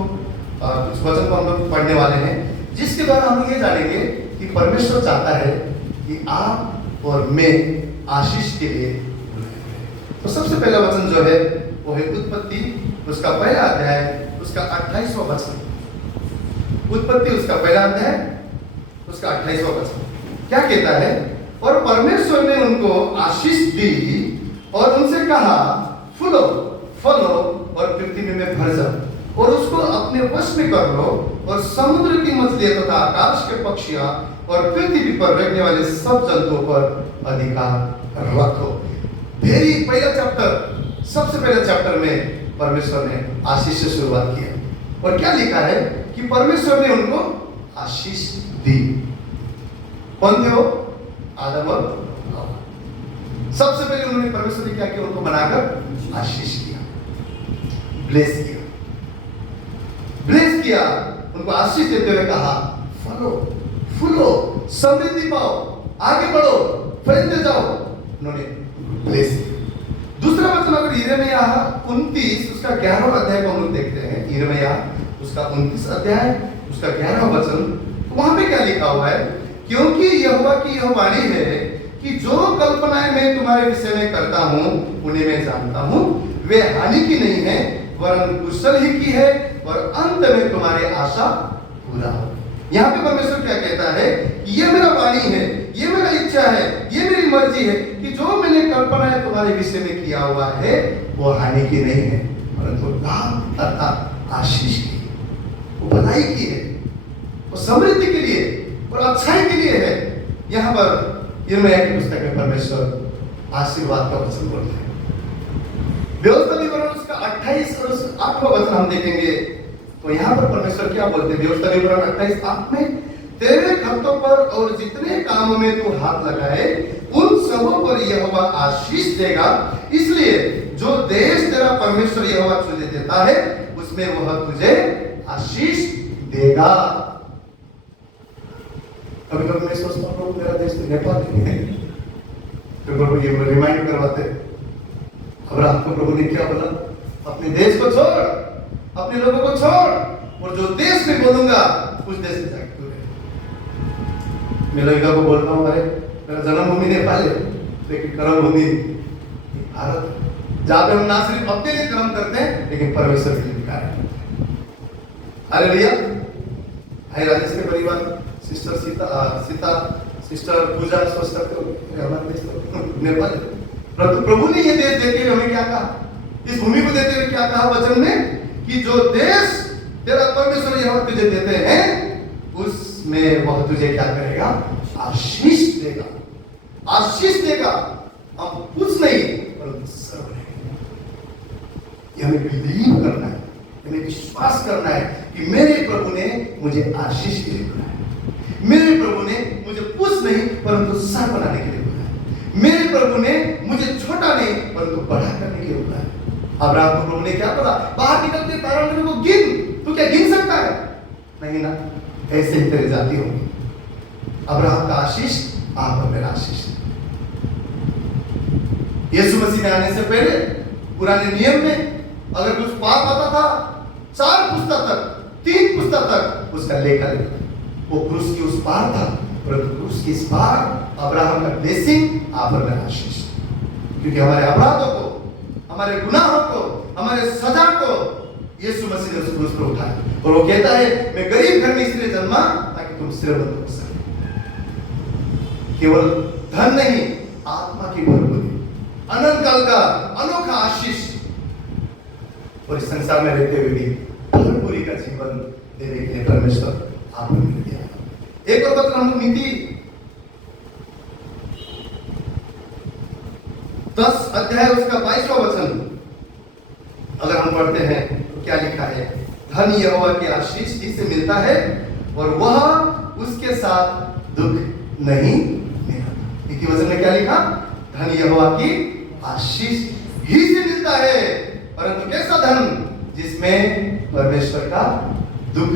कुछ वचन को हम लोग पढ़ने वाले हैं, जिसके द्वारा हम लोग ये जानेंगे कि परमेश्वर चाहता है कि आप और मैं आशीष के लिए बुलाए गए। तो सबसे पहला वचन जो है वो है उत्पत्ति, उसका पहला अध्याय, उसका 28वां वचन। उत्पत्ति उसका पहला अध्याय उसका 28वां वचन क्या कहता है? और परमेश्वर ने उनको आशीष दी और उनसे कहा, फूलो फलो और पृथ्वी में भर जाओ और उसको अपने वश में कर लो और समुद्र की मछलियां तथा आकाश के पक्षियां और पृथ्वी पर रहने वाले सब जंतुओं पर अधिकार रखो। वेरी पहला चैप्टर, सबसे पहले चैप्टर में परमेश्वर ने आशीष से शुरुआत किया और क्या लिखा है कि परमेश्वर ने उनको आशीष दी। कौन थे वो? आदम और हवा। सबसे पहले उन्होंने परमेश्वर ने क्या किया? उनको बनाकर आशीष किया, ब्लेस किया, ब्लेस किया। उनको आशीष देते हुए कहा, फलो फूलो समृद्धि पाओ, आगे बढ़ो, फैलते जाओ। उन्होंने ब्लेस किया। दूसरा वचन अगर यिर्मयाह 29 उसका 11वां अध्याय को हम लोग देखते हैं, यिर्मयाह उसका 29 अध्याय उसका 11वां वचन, तो वहां पे क्या लिखा हुआ है? क्योंकि यहोवा की यह वाणी है कि जो कल्पनाएं मैं तुम्हारे विषय में करता हूं उन्हें मैं जानता हूं, वे हानि की नहीं है वरन कुशल ही की है और अंत में तुम्हारी आशा पूरा हो। यहाँ पे परमेश्वर क्या कहता है? ये मेरा वाणी है, ये मेरा इच्छा है, ये मेरी मर्जी है कि जो मैंने कल्पनाएं तुम्हारे विषय में किया हुआ है वो हानि की नहीं है परंतु लाभ अर्थात आशीष की, वो भलाई की है, वो समृद्धि के लिए और अच्छाई के लिए है। यहाँ पर यिर्मयाह की पुस्तक में परमेश्वर आशीर्वाद का वचन बोलता है। व्यवस्था विवरण उसका 28 और 8वां वचन हम देखेंगे तो यहाँ पर परमेश्वर क्या बोलते हैं? व्यवस्था विवरण 28:8 में, तेरे खतों पर और जितने कामों में तू हाथ लगाए उन सबों पर यहोवा आशीष देगा, इसलिए जो देश तेरा परमेश्वर यहोवा तुझे देता है उसमें वह तुझे आशीष देगा। कभी कभी मैं सोचता हूँ मेरा देश तो नेपाल नहीं है, तो प्रभु ये रिमाइंड करवाते अब्राहम को प्रभु ने क्या बोला? अपने देश को छोड़, अपने लोगों को छोड़ और जो देश में बोलूंगा उस देश में जाके तू रहे। मैं लड़का को बोलता हूँ, अरे मेरा जन्मभूमि नेपाल है लेकिन कर्मभूमि भारत, जहां पे हम ना सिर्फ अपने लिए कर्म करते हैं लेकिन परमेश्वर के लिए भी कार्य करते हैं। अरे भैया, भाई राजेश के परिवार, सिस्टर सीता, सिस्टर पूजा स्वस्थ हमारे देश तो नेपाल है, परंतु प्रभु ने ये देश देते हुए हमें क्या कहा? इस भूमि को देते हुए क्या कहा वचन में? कि जो देश तेरा परमेश्वर यहोवा तुझे देते हैं उसमें वह तुझे क्या करेगा? आशीष देगा, आशीष देगा। हम कुछ नहीं परंतु सर्व रहेंगे। ये हमें बिलीव करना है, हमें विश्वास करना है कि मेरे प्रभु ने मुझे आशीष के लिए बुलाया, मेरे प्रभु ने मुझे कुछ नहीं परंतु सर बनाने के लिए बुलाया, मेरे प्रभु ने मुझे छोटा नहीं परंतु बड़ा करने के लिए बुलाया। अब्राहम को प्रभु ने क्या बोला? बाहर निकल के तारामंडल को गिन। तू क्या गिन सकता है? नहीं ना, ऐसे ही तेरी जाति होगी। अब्राहम का आशीष आप और मेरा आशीष। यीशु मसीह ने आने से पहले पुराने नियम में अगर कुछ पाप आता था 4 पुस्तक तक, 3 पुस्तक तक उसका लेखा लेता, वो क्रूस की उस पार था, परंतु क्रूस की इस पार अब्राहम का ब्लेसिंग आप और मेरा आशीष, क्योंकि हमारे अपराधों को, हमारे गुनाहों को, हमारे सजा को यीशु मसीह ने उस क्रूस पर उठाया और वो कहता है मैं गरीब घर में इसलिए जन्मा ताकि तुम श्रीमंत हो सके। केवल धन नहीं, आत्मा की भरपूरी, अनंत काल का अनोखा आशीष और इस संसार में रहते हुए भी भरपूरी का जीवन देने के लिए परमेश्वर आपको मिल दिया। एक और बात हम लोग नीति 10 अध्याय उसका 22वां वचन अगर हम पढ़ते हैं तो क्या लिखा है? धन यहोवा की आशीष ही से मिलता है और वह उसके साथ दुख नहीं मिलता। इसी वचन में क्या लिखा? धन यहोवा की आशीष ही से मिलता है, परंतु कैसा धन? जिसमें परमेश्वर का दुख,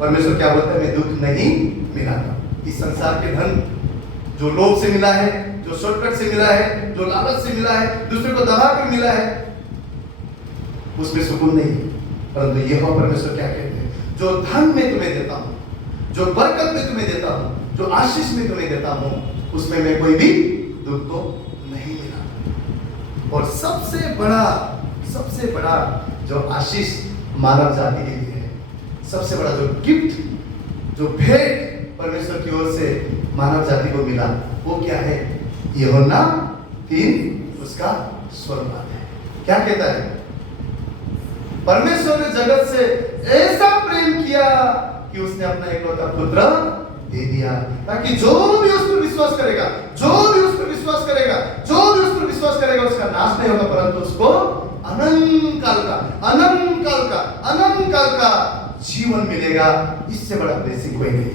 परमेश्वर क्या बोलता है? मैं दुख नहीं मिलाता। इस संसार के धन जो लोभ से मिला है, जो शॉर्टकट से मिला है, जो लालच से मिला है, दूसरे को दबा कर मिला है, उसमें सुकून नहीं। परंतु यहोवा परमेश्वर क्या कहते हैं? जो धन में तुम्हें देता हूं, जो बरकत में तुम्हें देता हूं, जो आशीष में तुम्हें देता हूं, उसमें मैं कोई भी दुख को नहीं मिला। और सबसे बड़ा जो आशीष मानव जाति के लिए है, सबसे बड़ा जो गिफ्ट जो भेंट परमेश्वर की ओर से मानव जाति को मिला वो क्या है? यूहन्ना 3 उसका 16 बात है। क्या कहता है? परमेश्वर ने जगत से ऐसा प्रेम किया कि उसने अपना एकलौता पुत्र दे दिया, ताकि जो भी उस पर विश्वास करेगा, जो भी उस पर विश्वास करेगा, जो भी उस पर विश्वास करेगा, उसका नाश नहीं होगा, परंतु उसको अनंत काल का जीवन मिलेगा। इससे बड़ा ब्लेसिंग कोई नहीं।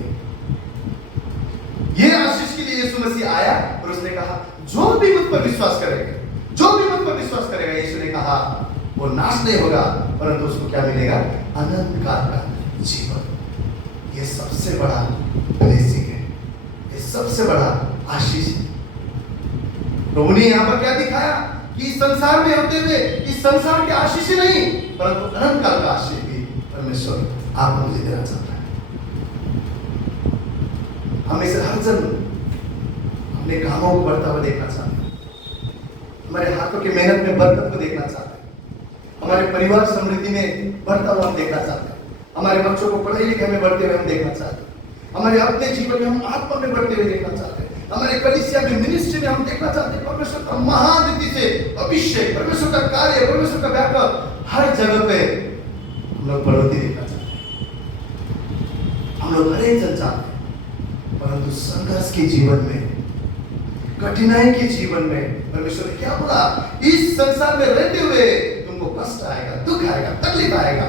ये आशीष के लिए यीशु मसीह आया और उसने कहा जो भी मुझ पर विश्वास करेगा, जो भी मुझ पर विश्वास करेगा, यीशु ने कहा वो नाश नहीं होगा, परंतु उसको क्या मिलेगा? अनंत काल का जीवन। ये सबसे बड़ा ब्लेसिंग है, ये सबसे बड़ा आशीष है। तो उन्हें यहाँ पर क्या दिखाया कि इस संसार में होते हुए इस संसार के आशीष ही नहीं, परंतु अनंत काल का आशीष भी परमेश्वर आप मुझे देना चाहता है। हम इसे हर जन अपने कामों को बढ़ता हुआ देखना चाहते हैं, हमारे हाथों की मेहनत में बरकत को देखना चाहते हैं, हमारे परिवार समृद्धि में बढ़ता हुआ हम देखना चाहते हैं, हमारे बच्चों को पढ़ाई लिखाई में बढ़ते हुए हम देखना चाहते हैं, हमारे अपने जीवन में हम आत्मा में बढ़ते हुए देखना चाहते हैं, हमारे कलीसिया में मिनिस्ट्री में हम देखना चाहते हैं परमेश्वर का महान रीति से अभिषेक, परमेश्वर का कार्य, परमेश्वर का व्यापार हर जगह पे हम लोग बढ़ोतरी देखना चाहते हैं। हम लोग हर एक जन चाहते हैं, परंतु संघर्ष के जीवन में, कठिनाई के जीवन में परमेश्वर ने क्या बोला? इस संसार में रहते हुए तुमको कष्ट आएगा, दुख आएगा, तकलीफ आएगा,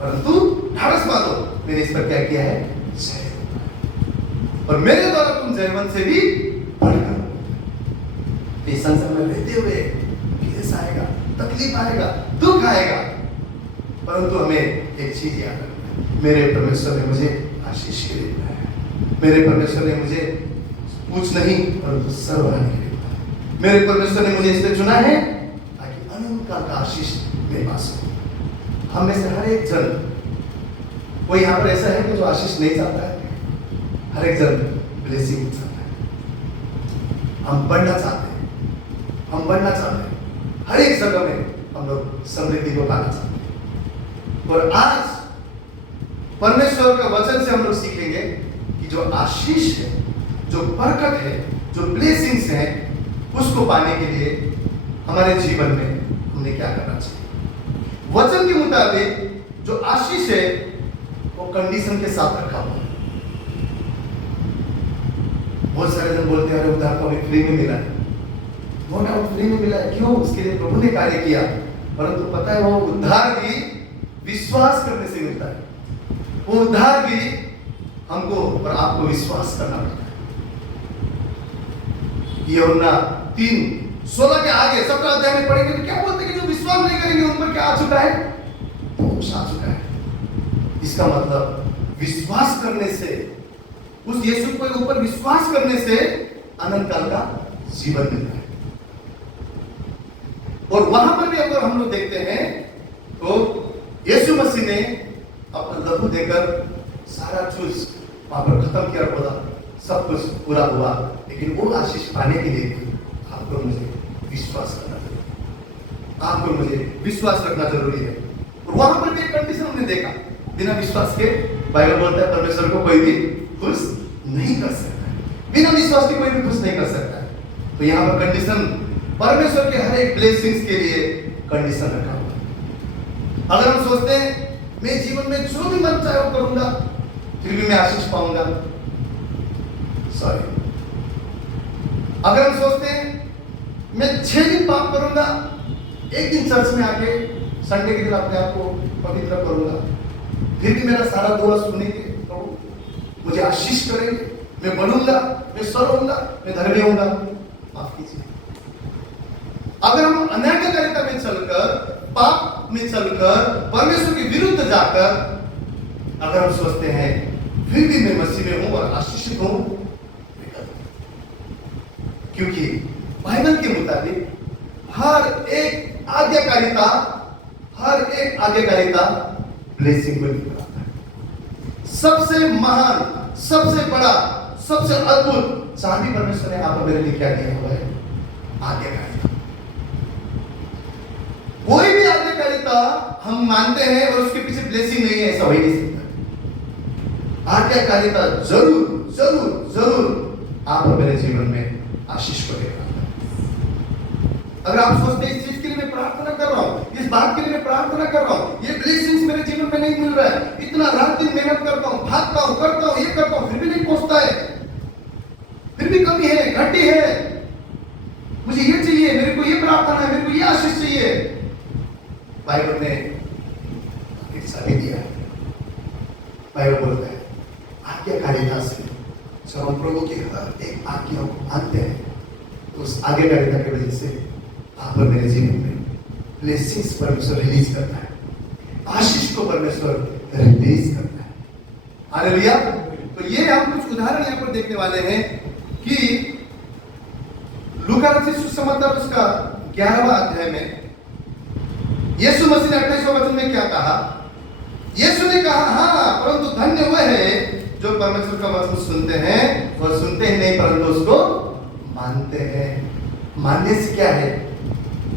परंतु ढाढ़स मानो, मैंने इस पर क्या किया है? जय, और मेरे द्वारा तुम जयवंत से भी बढ़कर। इस संसार में रहते हुए क्लेश आएगा, तकलीफ आएगा, दुख आएगा, परंतु हमें एक चीज याद रखना, मेरे परमेश्वर ने मुझे आशीष के लिए बुलाया, मेरे परमेश्वर ने मुझे कुछ नहीं परंतु सर्व बनाने के लिए बुलाया, मेरे परमेश्वर ने मुझे इसलिए चुना है ताकि अनंत काल का आशीष मेरे पास हो। हम में से हर एक जन, कोई यहाँ पर ऐसा है कि जो आशीष नहीं चाहता है? हर एक जन ब्लेसिंग चाहता है, हम बढ़ना चाहते हैं, हम बढ़ना चाहते हैं, हर एक जगह में हम लोग समृद्धि को पाना चाहते हैं। और आज परमेश्वर का वचन से हम लोग सीखेंगे कि जो आशीष है, जो बरकत है, जो ब्लेसिंग्स हैं, उसको पाने के लिए हमारे जीवन में हमने क्या करना चाहिए? वचन के मुताबिक जो आशीष है वो कंडीशन के साथ रखा हुआ है। बहुत सारे जन बोलते हैं अरे उधार तो हमें फ्री में मिला है, वो ना फ्री में मिला है, क्यों? उसके लिए प्रभु ने कार्य किया, परंतु पता है वो उद्धार भी विश्वास करने से मिलता है, वो उद्धार भी हमको और आपको विश्वास करना पड़ता है। यूहन्ना 3:16 के आगे 17 अध्याय में पढ़ेंगे तो क्या बोलते हैं कि जो विश्वास नहीं करेंगे उन पर क्या आ चुका है? दोष आ चुका है। इसका मतलब विश्वास करने से, उस यीशु के ऊपर विश्वास करने से अनंत काल का जीवन मिलता है। और वहां पर भी अगर हम लोग देखते हैं तो यीशु मसीह ने अपना लहू देकर सारा चीज वहां पर खत्म किया, बोला सब कुछ पूरा हुआ, लेकिन वो आशीष पाने के लिए आपको मुझे विश्वास करना जरूरी है, आपको मुझे विश्वास रखना जरूरी है। और वहां पर भी एक कंडीशन हमने देखा, बिना विश्वास के बाइबल बोलता है परमेश्वर को कोई भी खुश नहीं कर सकता है, बिना विश्वास के कोई भी खुश नहीं कर सकता है। तो यहाँ पर कंडीशन, परमेश्वर के हर एक ब्लेसिंग्स के लिए कंडीशन रखा हुआ है। अगर हम सोचते हैं मैं जीवन में जो भी मन चाहे वो करूंगा फिर भी मैं आशीष पाऊंगा, सॉरी। अगर हम सोचते हैं मैं 6 दिन पाप करूंगा, एक दिन चर्च में आके संडे के दिन अपने आप को पवित्र करूंगा, फिर भी मेरा सारा दोष सुनेंगे तो मुझे आशीष करेंगे, मैं बढ़ूंगा, मैं सर होऊंगा, मैं धर्मी होऊंगा, माफ कीजिए। अगर हम अनैतिकता में चलकर, पाप में चलकर, परमेश्वर के विरुद्ध जाकर अगर हम सोचते हैं फिर भी मैं मसीह में हूं और आशीषित हूं, क्योंकि बाइबल के मुताबिक हर एक आज्ञाकारिता ब्लेसिंग को निकलता है। सबसे महान, सबसे बड़ा, सबसे अद्भुत चांदी परमेश्वर ने आप मेरे लिए क्या दिया हुआ है? आज्ञाकारिता। कोई भी आज्ञाकारिता हम मानते हैं और उसके पीछे ब्लेसिंग नहीं है, ऐसा हो ही नहीं सकता। आज्ञाकारिता जरूर जरूर जरूर आप और मेरे जीवन में आशीष को लेकर आता है। अगर आप सोचते हैं इस चीज के लिए मैं प्रार्थना कर रहा हूँ, इस बात के लिए मैं प्रार्थना कर रहा हूँ, ये ब्लेसिंग्स मेरे जीवन में नहीं मिल रहा है, इतना रात दिन मेहनत करता हूँ, भागता हूँ, करता हूँ, ये करता हूँ, फिर भी नहीं पहुंचता है, फिर भी कमी है, घटी है, मुझे ये चाहिए, मेरे को ये प्रार्थना है, मेरे को ये आशीष चाहिए। बाइबल ने एक सभी दिया है। बाइबल बोलता है आज्ञाकारिता से जब हम प्रभु की हर एक आज्ञा को मानते हैं तो उस आज्ञाकारिता की वजह से आप और मेरे जीवन में ब्लेसिंग्स परमेश्वर रिलीज करता है, आशीष को परमेश्वर रिलीज करता है। हालेलुया। तो ये हम कुछ उदाहरण यहाँ पर देखने वाले हैं कि लूका रचित सुसमाचार उसका 11वां अध्याय में यीशु मसीह ने 28वां वचन में क्या कहा? यीशु ने कहा, हाँ, परंतु धन्य वह है जो परमेश्वर का वचन सुनते हैं और सुनते ही नहीं परंतु उसको मानते हैं। मानने से क्या है?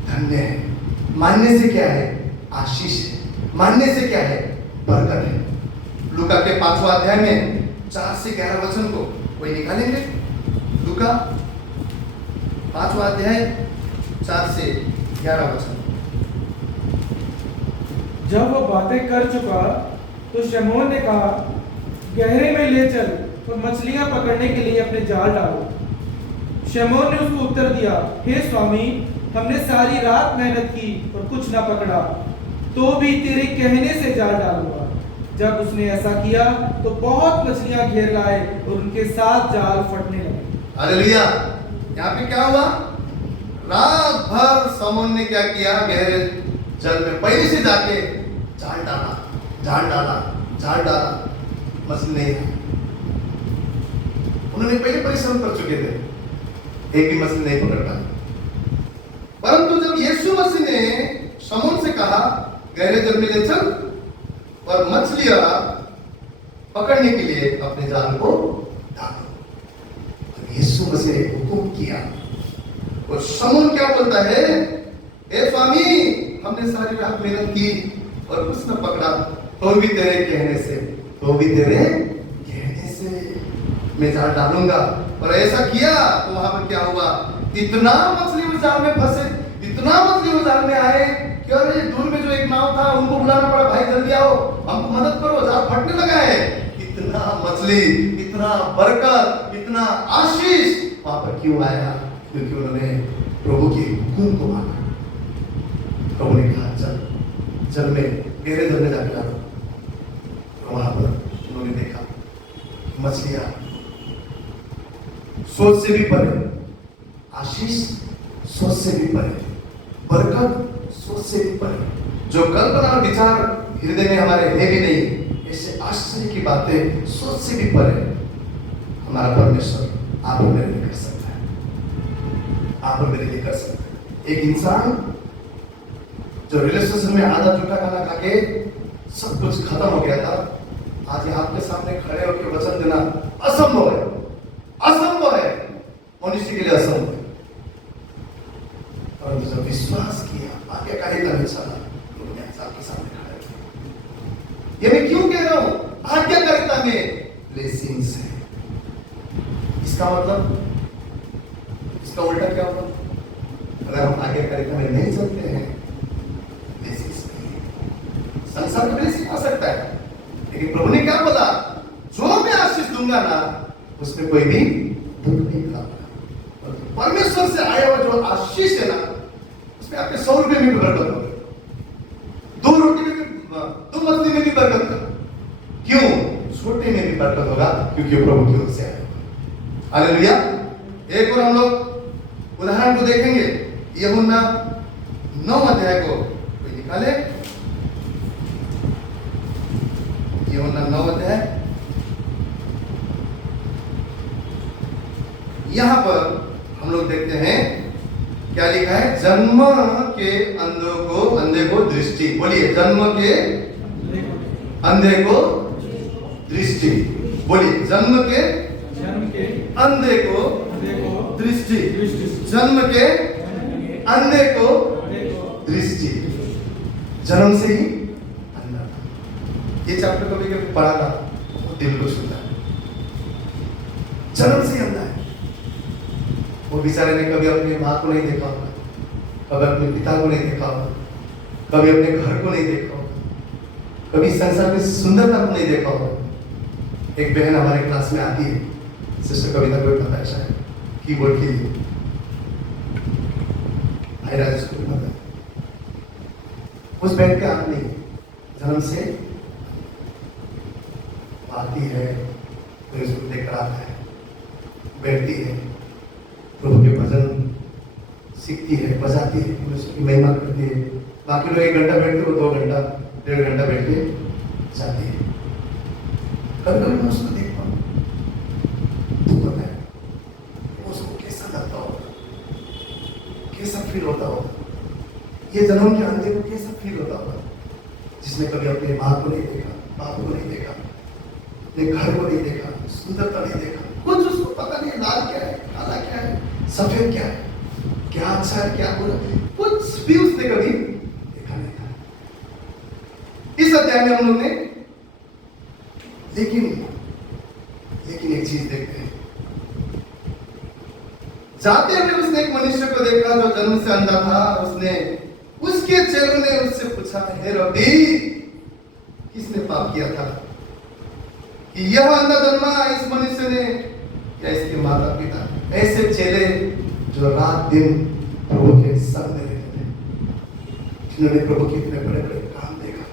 धन्य है। मानने से क्या है? आशीष है। मानने से क्या है? बरकत है। लूका के 5वां अध्याय में 4 से 11 वचन को कोई निकालेंगे? लूका 5वां अध्याय 4 से 11 वचन। जब वह बातें कर चुका तो शमौन ने कहा, गहरे में ले चल और मछलियां पकड़ने के लिए अपने जाल डालो। शमौन ने उसको उत्तर दिया, हे स्वामी, हमने सारी रात मेहनत की और कुछ ना पकड़ा, तो भी तेरे कहने से जाल डालूंगा। जब उसने ऐसा किया तो बहुत मछलियां घेर लाए और उनके साथ जाल फटने लगे। हालेलुया। यहाँ पे क्या हुआ? रात भर शमौन ने क्या किया? गहरे जल में पहले से जाके जाल डाला, जाल डाला, जाल डाला, मछली नहीं आई। उन्होंने पहले परिश्रम कर चुके थे, एक भी मछली नहीं पकड़ पाए। परंतु जब यीशु मसीह ने शमौन से कहा, गहरे जल में ले चल और मछलियां पकड़ने के लिए अपने जाल को डालो, तो यीशु मसीह ने हुक्म किया और शमौन क्या बोलता है? हे स्वामी, हमने सारी रात मेहनत की और कुछ न पकड़ा, तो भी तेरे कहने से, तो भी तेरे कहने से मैं जाल डालूंगा। और ऐसा किया तो वहां पर क्या हुआ? इतना मछली उस जाल में फंसे, इतना मछली उस जाल में आए कि अरे दूर में जो एक नाव था उनको बुलाना पड़ा, भाई जल्दी आओ, हमको मदद करो, जाल फटने लगा है। इतना मछली, इतना बरकत, इतना आशीष वहां पर क्यों आया? क्योंकि उन्होंने प्रभु के हुक्म को माना। प्रभु ने कहा, चल जल में, गहरे जल में जाकर डालो। तो वहां पर उन्होंने देखा मछलियां सोच से भी परे, आशीष सोच से भी परे, बरकत सोच से भी परे, जो कल्पना और विचार हृदय में हमारे है भी नहीं, ऐसे आश्चर्य की बातें सोच से भी परे हमारा परमेश्वर आप और मेरे लिए कर सकता है, आप और मेरे लिए कर सकता है। एक इंसान जो रेलवे स्टेशन में आधा झूठा खाना खा के सब कुछ खत्म हो गया था, आज आपके सामने खड़े होकर वचन देना असंभव है, असंभव है, मनुष्य के लिए असंभव है। परंतु जब विश्वास किया, आज्ञाकारिता में चला, लोग आपके सामने खड़े थे। ये मैं क्यों कह रहा हूं? आज्ञाकारिता में ब्लेसिंग्स है। इसका मतलब, इसका उल्टा क्या होगा? अगर हम आज्ञाकारिता में नहीं चलते हैं, संसार में ब्लेसिंग आ सकता है, लेकिन प्रभु ने क्या बोला? जो मैं आशीष दूंगा ना, उसमें कोई भी दुख नहीं खाऊंगा। परमेश्वर से आया हुआ जो आशीष है ना, उसमें आपके 100 रुपए में भी बरकत होगी, 2 रोटी में भी, 2 मछली में भी बरकत होगा। क्यों? छोटे में भी बरकत होगा, क्योंकि प्रभु की ओर से आया। हालेलुया। एक और हम लोग उदाहरण को देखेंगे, यूहन्ना 9 अध्याय को कोई निकाले। यूहन्ना 9 अध्याय, यहां पर हम लोग देखते हैं क्या लिखा है? जन्म के अंधे को दृष्टि, बोलिए, जन्म के अंधे को दृष्टि, बोलिए, जन्म के अंधे को दृष्टि, जन्म के अंधे को दृष्टि, जन्म से ही अंधा। ये चैप्टर कभी कभी पढ़ा था, दिल को छूता है, जन्म से अंधा है। वो बेचारे ने कभी अपने माँ को नहीं देखा होगा, कभी अपने पिता को नहीं देखा होगा, कभी अपने घर को नहीं देखा होगा, कभी संसार की सुंदरता को नहीं देखा होगा। एक बहन हमारे क्लास में आती है, सिस्टर कविता को पता है शायद, कीबोर्ड के लिए हाईराइज को पता है। उस बहन के आंख नहीं, जन्म से आती है, फिर उसको लेकर आता है, बैठती है, प्रभु के भजन सीखती है, बजाती है, फिर उसकी महिमा करती है। बाकी लोग 1 घंटा बैठते, वो 2 घंटा 1.5 घंटा बैठ के जाती है। कभी कभी मैं उसको देखता हूँ, तो पता है उसको कैसा लगता होगा, कैसा फील होता होगा, ये जन्म के अंधे को कैसा फील होता होगा, जिसने कभी अपने माँ को नहीं देखा, बाप को नहीं देखा, अपने घर को नहीं देखा, सुंदरता नहीं देखा, कुछ उसको पता नहीं लाल क्या है, काला क्या है, सफेद क्या है, क्या अच्छा है, क्या बुरा, कुछ भी उसने कभी देखा नहीं था। इस अध्याय में हम लोग ने लेकिन एक चीज देखते हैं, जाते हुए उसने एक मनुष्य को देखा जो जन्म से अंधा था। उसके चेलों ने उससे पूछा, हे रब्बी, किसने पाप किया था कि यह अंधा जन्मा, इस मनुष्य ने या इसके माता पिता? ऐसे चेले जो रात दिन प्रभु के संग में रहते थे, जिन्होंने प्रभु के इतने बड़े बड़े काम देखा,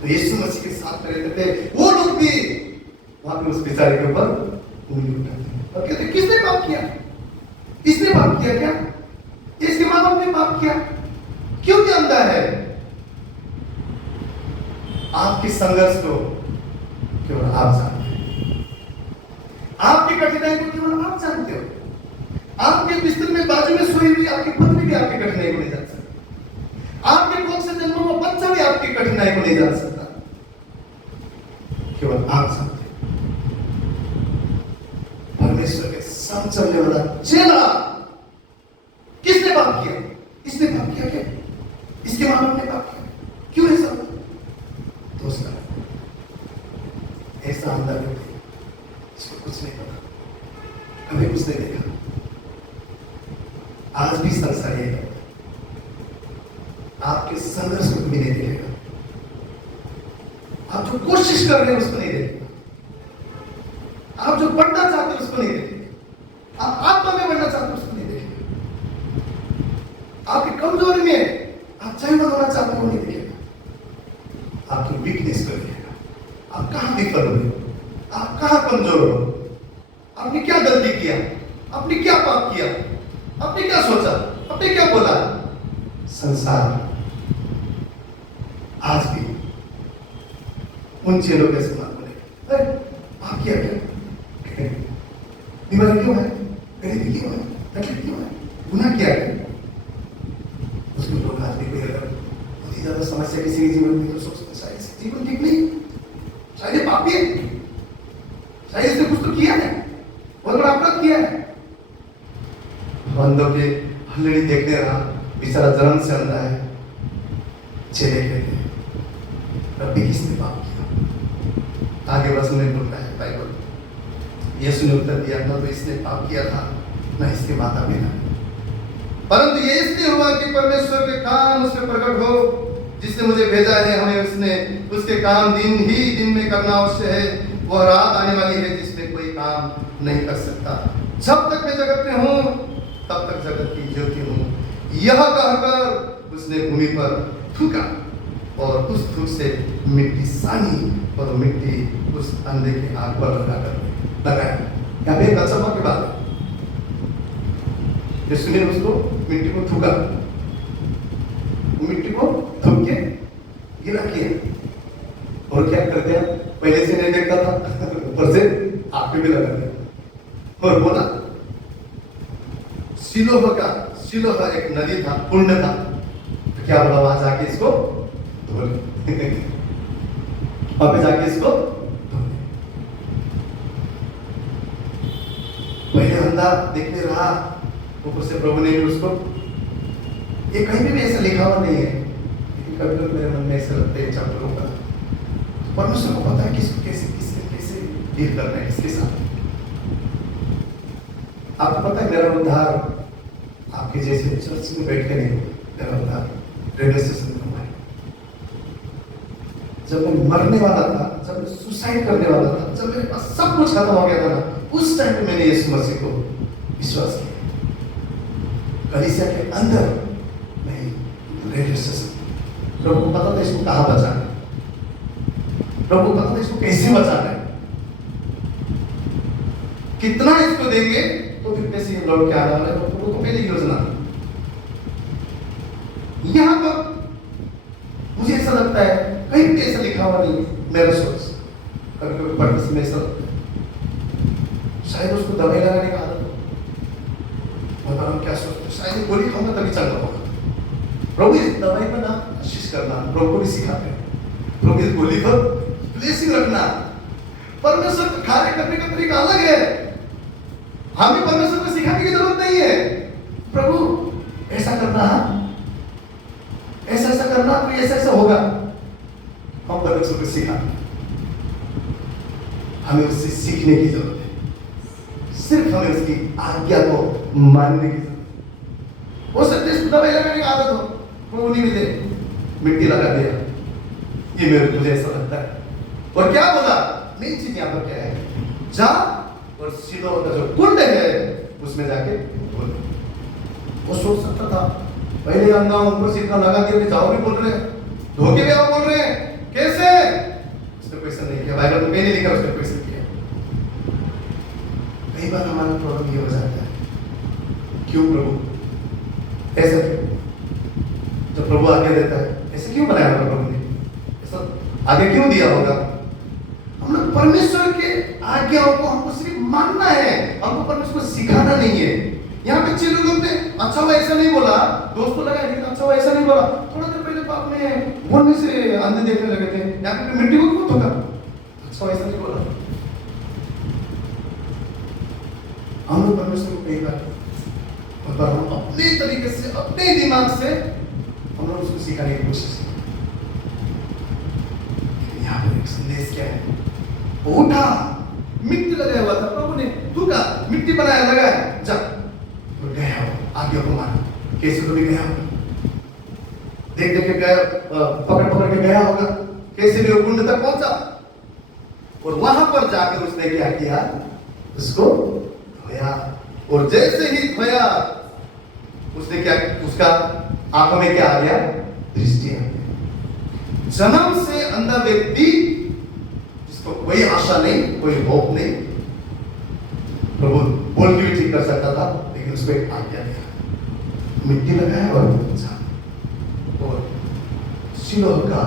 तो यीशु मसीह के साथ रहते थे, वो लोग भी वहां पे उस बेचारे के ऊपर उंगली उठाते और कहते, किसने पाप किया? इसने पाप किया क्या? इसके माँ बाप ने पाप किया? क्यों ये अंधा है? आपके संघर्ष को केवल आप जानते हैं, आपकी कठिनाई को केवल आप जानते हो। आपके बिस्तर में बाजू में सोई हुई आपकी पत्नी भी आपकी कठिनाई को नहीं जान सकती, आपके कोख से जन्मा हुआ बच्चा भी आपकी कठिनाई को नहीं जान सकता, केवल आप जानते हो। परमेश्वर के संग चलने वाला चेला, किसने पाप किया? इसने पाप किया क्या? इसके मां बाप ने पाप किया? क्यों ऐसा हुआ? तो उसका ऐसा अंधा व्यक्ति, इसको कुछ नहीं पता, कभी कुछ नहीं देखा, आज भी संसार यही है, आपके संघर्ष को भी नहीं देखेगा, आप जो कोशिश कर रहे हैं उसको नहीं देखेगा, आप जो बढ़ना चाहते हो उसको नहीं देखेगा, आप आत्मा में बढ़ना चाहते हो उसको नहीं देखेगा, आपकी कमजोरी में आप जयवंत होना चाहते हो नहीं देखेगा, आपकी वीकनेस को देखेगा, आप कहां विफल हुए, आप कहां कमजोर हो, आपने क्या गलती किया, आपने क्या पाप किया, आपने क्या सोचा, आपने क्या बोला। संसार आज भी उन चेलों के समान बोले, आप किया क्या, बीमारी क्यों है, गरीबी क्यों है, तकलीफ क्यों है, गुनाह किया है? उसमें लोग आज भी कोई अगर बहुत ही ज्यादा समस्या किसी के जीवन में, तो सोचते शायद जीवन ठीक नहीं, शायद ये पापी है, शायद इसने कुछ तो किया है, बहुत बड़ा अपराध किया है। अंधों के हल्लड़ी देखने रहा, बेचारा जन्म से अंधा है। चेले कहते हैं, रब्बी, किसने पाप किया? आगे वचन में बोलता है बाइबल, यीशु ने उत्तर दिया, ना तो इसने पाप किया था, ना इसके माता पिता, परंतु ये इसलिए हुआ कि परमेश्वर के काम उसमें प्रकट हो, जिसने मुझे भेजा है। हमें उसके काम दिन में करना अवश्य है। वह रात आने वाली है जिसमें कोई काम नहीं कर सकता। जब तक मैं जगत में हूँ तब तक जगत की ज्योति हूँ। यह कहकर उसने भूमि पर थूका और उस थूक से मिट्टी सानी और मिट्टी उस अंधे की आंख पर लगाया। क्या एक अचंभा की बात है, यीशु ने उसको मिट्टी को थूका, मिट्टी को थूक के गिरा किया और क्या कर दिया, पहले से नहीं देखता था, ऊपर से आंख पे भी लगा दिया और बोला, सिलोह एक नदी था, पुण्य था, तो क्या बोला, वहां जाके इसको धो ले, वहां पे जाके इसको धो ले। पहले अंधा देखने रहा, ऊपर से प्रभु ने भी उसको, ये कहीं भी ऐसा लिखा हुआ नहीं है, लेकिन कभी कभी मेरे मन में ऐसा लगता है चैप्टरों का, परमेश्वर को पता है किसको कैसे डील करना है किसके साथ। आपको पता है मेरा उद्धार आपके जैसे चर्च में बैठ के नहीं हुआ, मेरा उद्धार रेलवे स्टेशन में हुआ है। जब मैं मरने वाला था, जब मैं सुसाइड करने वाला था, जब मेरे पास सब कुछ खत्म हो गया था ना, उस टाइम पे मैंने यीशु मसीह को विश्वास किया। कलीसिया के अंदर नहीं, रेलवे स्टेशन। प्रभु को पता था इसको कहाँ बचाना है, प्रभु को पता था इसको कैसे बचाना है, कितना इसको देंगे तो फिर पैसे लौट के आने वाला है। प्रभु को पहले योजना थी। यहां पर मुझे ऐसा लगता है कहीं भी ऐसा लिखा हुआ नहीं, मेरा सोच कभी कभी पढ़ने से ऐसा लगता है शायद उसको दवाई लगाने का आदत हो। और हम क्या सोचते हैं, शायद गोली खाऊंगा तभी चल रहा होगा। प्रभु इस दवाई पर ना कोशिश करना, प्रभु को भी सिखाते हैं। प्रभु इस गोली पर ब्लेसिंग रखना। परमेश्वर का कार्य करने का तरीका अलग है, हमें परमेश्वर को सिखाने की जरूरत नहीं है। प्रभु ऐसा करना, ऐसा ऐसा करना तो ऐसा ऐसा होगा। हम परमेश्वर को सिखा, हमें उससे सीखने की जरूरत है, सिर्फ हमें उसकी आज्ञा को मानने की जरूरत है। हो सकता है दवाई लगाने की आदत हो, प्रभु नहीं मिले, मिट्टी लगा दिया, ये मेरे मुझे ऐसा लगता है। और क्या बोला, मेन चीज यहाँ पर क्या है, जा और सिलोह का जो कुंड है उसमें जाके बोल। वो सोच सकता था पहले अंधा ऊपर से इतना लगा के जाओ भी बोल रहे हैं, धोखे भी आओ बोल रहे हैं, कैसे? उसने क्वेश्चन नहीं किया, बाइबल में कहीं नहीं लिखा उसने क्वेश्चन किया। कई बार हमारा प्रॉब्लम ये हो जाता है, क्यों प्रभु ऐसा क्यों? जब प्रभु आज्ञा देता है ऐसे क्यों बनाया होगा प्रभु ने, ऐसा आगे क्यों दिया होगा? हम लोग परमेश्वर के आज्ञाओं को हमको सिर्फ मानना है, हमको परमेश्वर को सिखाना नहीं है। यहाँ पे 6 लोगों ने अच्छा हुआ ऐसा नहीं बोला, दोस्तों लगा लेकिन अच्छा हुआ ऐसा नहीं बोला। थोड़ा देर पहले तो आपने बोलने से अंधे देखने लगे थे, यहाँ पे मिट्टी को क्यों धोखा, अच्छा हुआ ऐसा नहीं बोला। हम लोग परमेश्वर को कई बार हम अपने तरीके से, अपने दिमाग से हम लोग उसको सिखाने की कोशिश करते हैं। यहाँ पर एक संदेश क्या है, उठा, मिट्टी लगाया हुआ था, प्रभु ने तू का मिट्टी बनाया लगाया, जा गया हो, आज्ञा को मान। कैसे तो भी गया होगा, देख देख के गया, पकड़ पकड़ के गया होगा, कैसे भी वो कुंड तक पहुंचा और वहां पर जाकर उसने क्या किया, उसको धोया। और जैसे ही धोया उसने क्या, उसका आंखों में क्या आ गया, दृष्टि आ गई। जन्म से अंधा व्यक्ति जिसको कोई आशा नहीं, कोई होप नहीं, प्रभु बोल के भी ठीक कर सकता था, लेकिन उसको एक आज्ञा दिया, मिट्टी लगाया और पूछा। और सिलोह का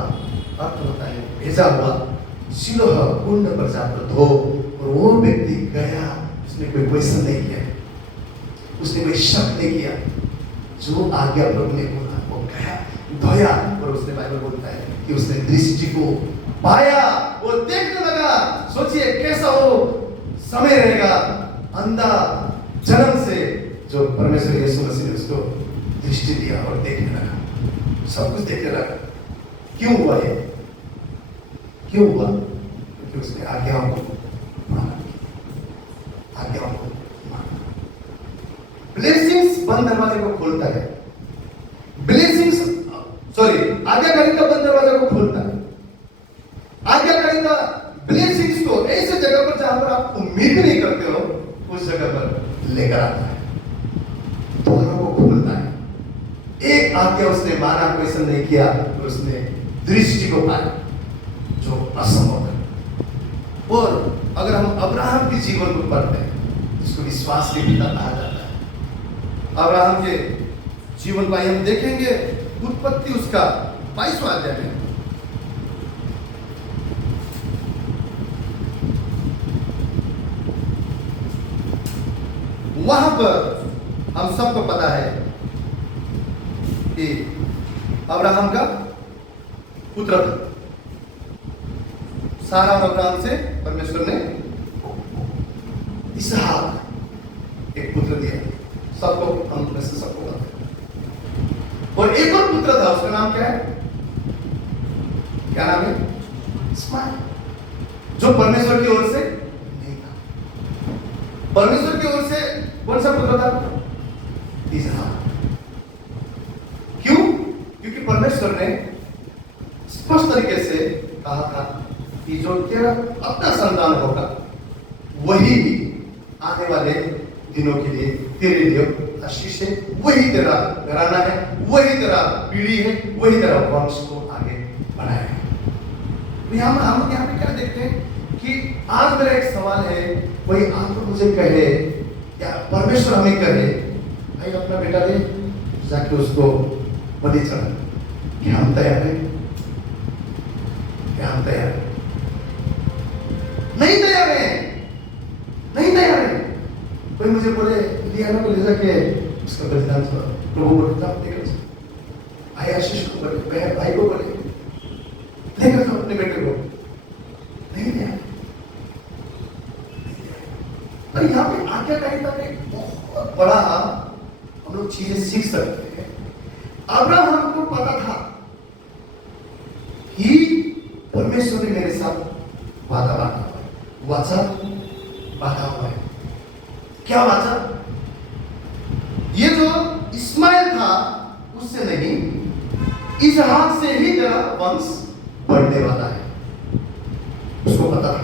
अर्थ होता है भेजा हुआ, सिलोह कुंड पर जाकर धो। और वो व्यक्ति गया, उसने कोई क्वेश्चन नहीं किया, उसने कोई शक नहीं किया, जो आज्ञा प्रभु ने बोला वो गया, धोया। और उसने बाइबल बोलता है कि उसने दृष्टि को पाया, वो देखने लगा। सोचिए कैसा वो समय रहेगा, अंधा जन्म से जो परमेश्वर यीशु मसीह ने उसको दृष्टि दिया और देखने लगा, सब कुछ देखने लगा। क्यों हुआ ये, क्यों हुआ? क्योंकि उसने आज्ञाओं को माना, आज्ञाओं को माना। ब्लेसिंग्स बंद दरवाजे को खोलता है, ब्लेसिंग्स सॉरी आज्ञाकारिता बंद दरवाजे को खोलता है। आज्ञाकारिता ब्लेसिंग्स को ऐसे जगह पर जहां पर आप उम्मीद नहीं करते हो, उस जगह पर लेकर आता है, द्वारों को खोलता है। एक आज्ञा उसने माना, क्वेश्चन नहीं किया, तो उसने दृष्टि को पाया जो असंभव है। और अगर हम अब्राहम के जीवन को पढ़ते हैं, जिसको विश्वास के पिता कहा जाता है, अब्राहम के जीवन को हम देखेंगे, उत्पत्ति उसका 22वां अध्याय में। वहां पर हम सबको पता है कि अब्राहम का पुत्र था। सारा और अब्राहम से परमेश्वर ने इसहाक एक पुत्र दिया, सबको हम में से सबको पता है। और एक और पुत्र था, उसका नाम क्या है, क्या नाम है, इस्माइल, जो परमेश्वर की ओर से परमेश्वर की ओर से कौन सा पुत्र था? इसहाक। क्यों? क्योंकि परमेश्वर ने स्पष्ट तरीके से कहा था कि जो तेरा अपना संतान होगा वही आने वाले दिनों के लिए तेरे लिए आशीष है, वही तेरा घराना है, वही तेरा पीढ़ी है, वही तेरा वंश को आगे बढ़ाएगा। हम यहाँ पे क्या देखते हैं कि आज मेरा एक सवाल है, कोई आप मुझे कहे या परमेश्वर हमें कहे, भाई अपना बेटा ले जाके उसको बलि चढ़ा, क्या हम तैयार हैं? क्या हम तैयार हैं? नहीं तैयार हैं, नहीं तैयार हैं। कोई मुझे बोले लियाना को ले जाके उसका बलिदान करो, प्रभु बोले आप लेकर जाओ, भाई आशीष को बोले, बहन भाई को बोले लेकर जाओ अपने बेटे को, नहीं लिया। और यहाँ पे आज्ञाकारिता में एक बहुत बड़ा हम लोग चीजें सीख सकते हैं। अब्राहम को पता था कि परमेश्वर ने मेरे साथ वादा बांधा हुआ है, वचन बांधा हुआ है। क्या वचन? ये जो इस्माइल था उससे नहीं, इसहाक से ही तेरा वंश बढ़ने वाला है। उसको पता था,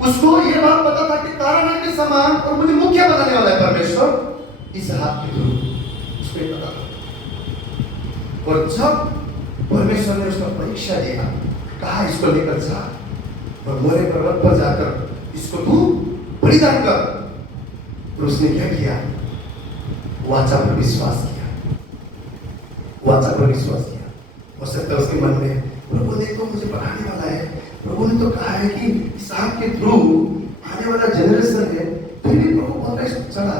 उसको ये बात पता था कि तारा के समान और मुझे मुखिया बनाने वाला है परमेश्वर इसहाक के थ्रू, उसको ये पता था। और जब परमेश्वर ने उसका परीक्षा दिया, कहा इसको लेकर जा और मोरे पर्वत पर जाकर इसको तू बलिदान कर, तो उसने क्या किया? वाचा पर विश्वास किया, वाचा पर विश्वास किया। हो सकता है उसके मन में प्रभु ने तो मुझे बढ़ाने वाला है, प्रभु ने तो कहा है कि इसहाक के थ्रू आने वाला जनरेशन है, फिर भी प्रभु बोल रहा है चला,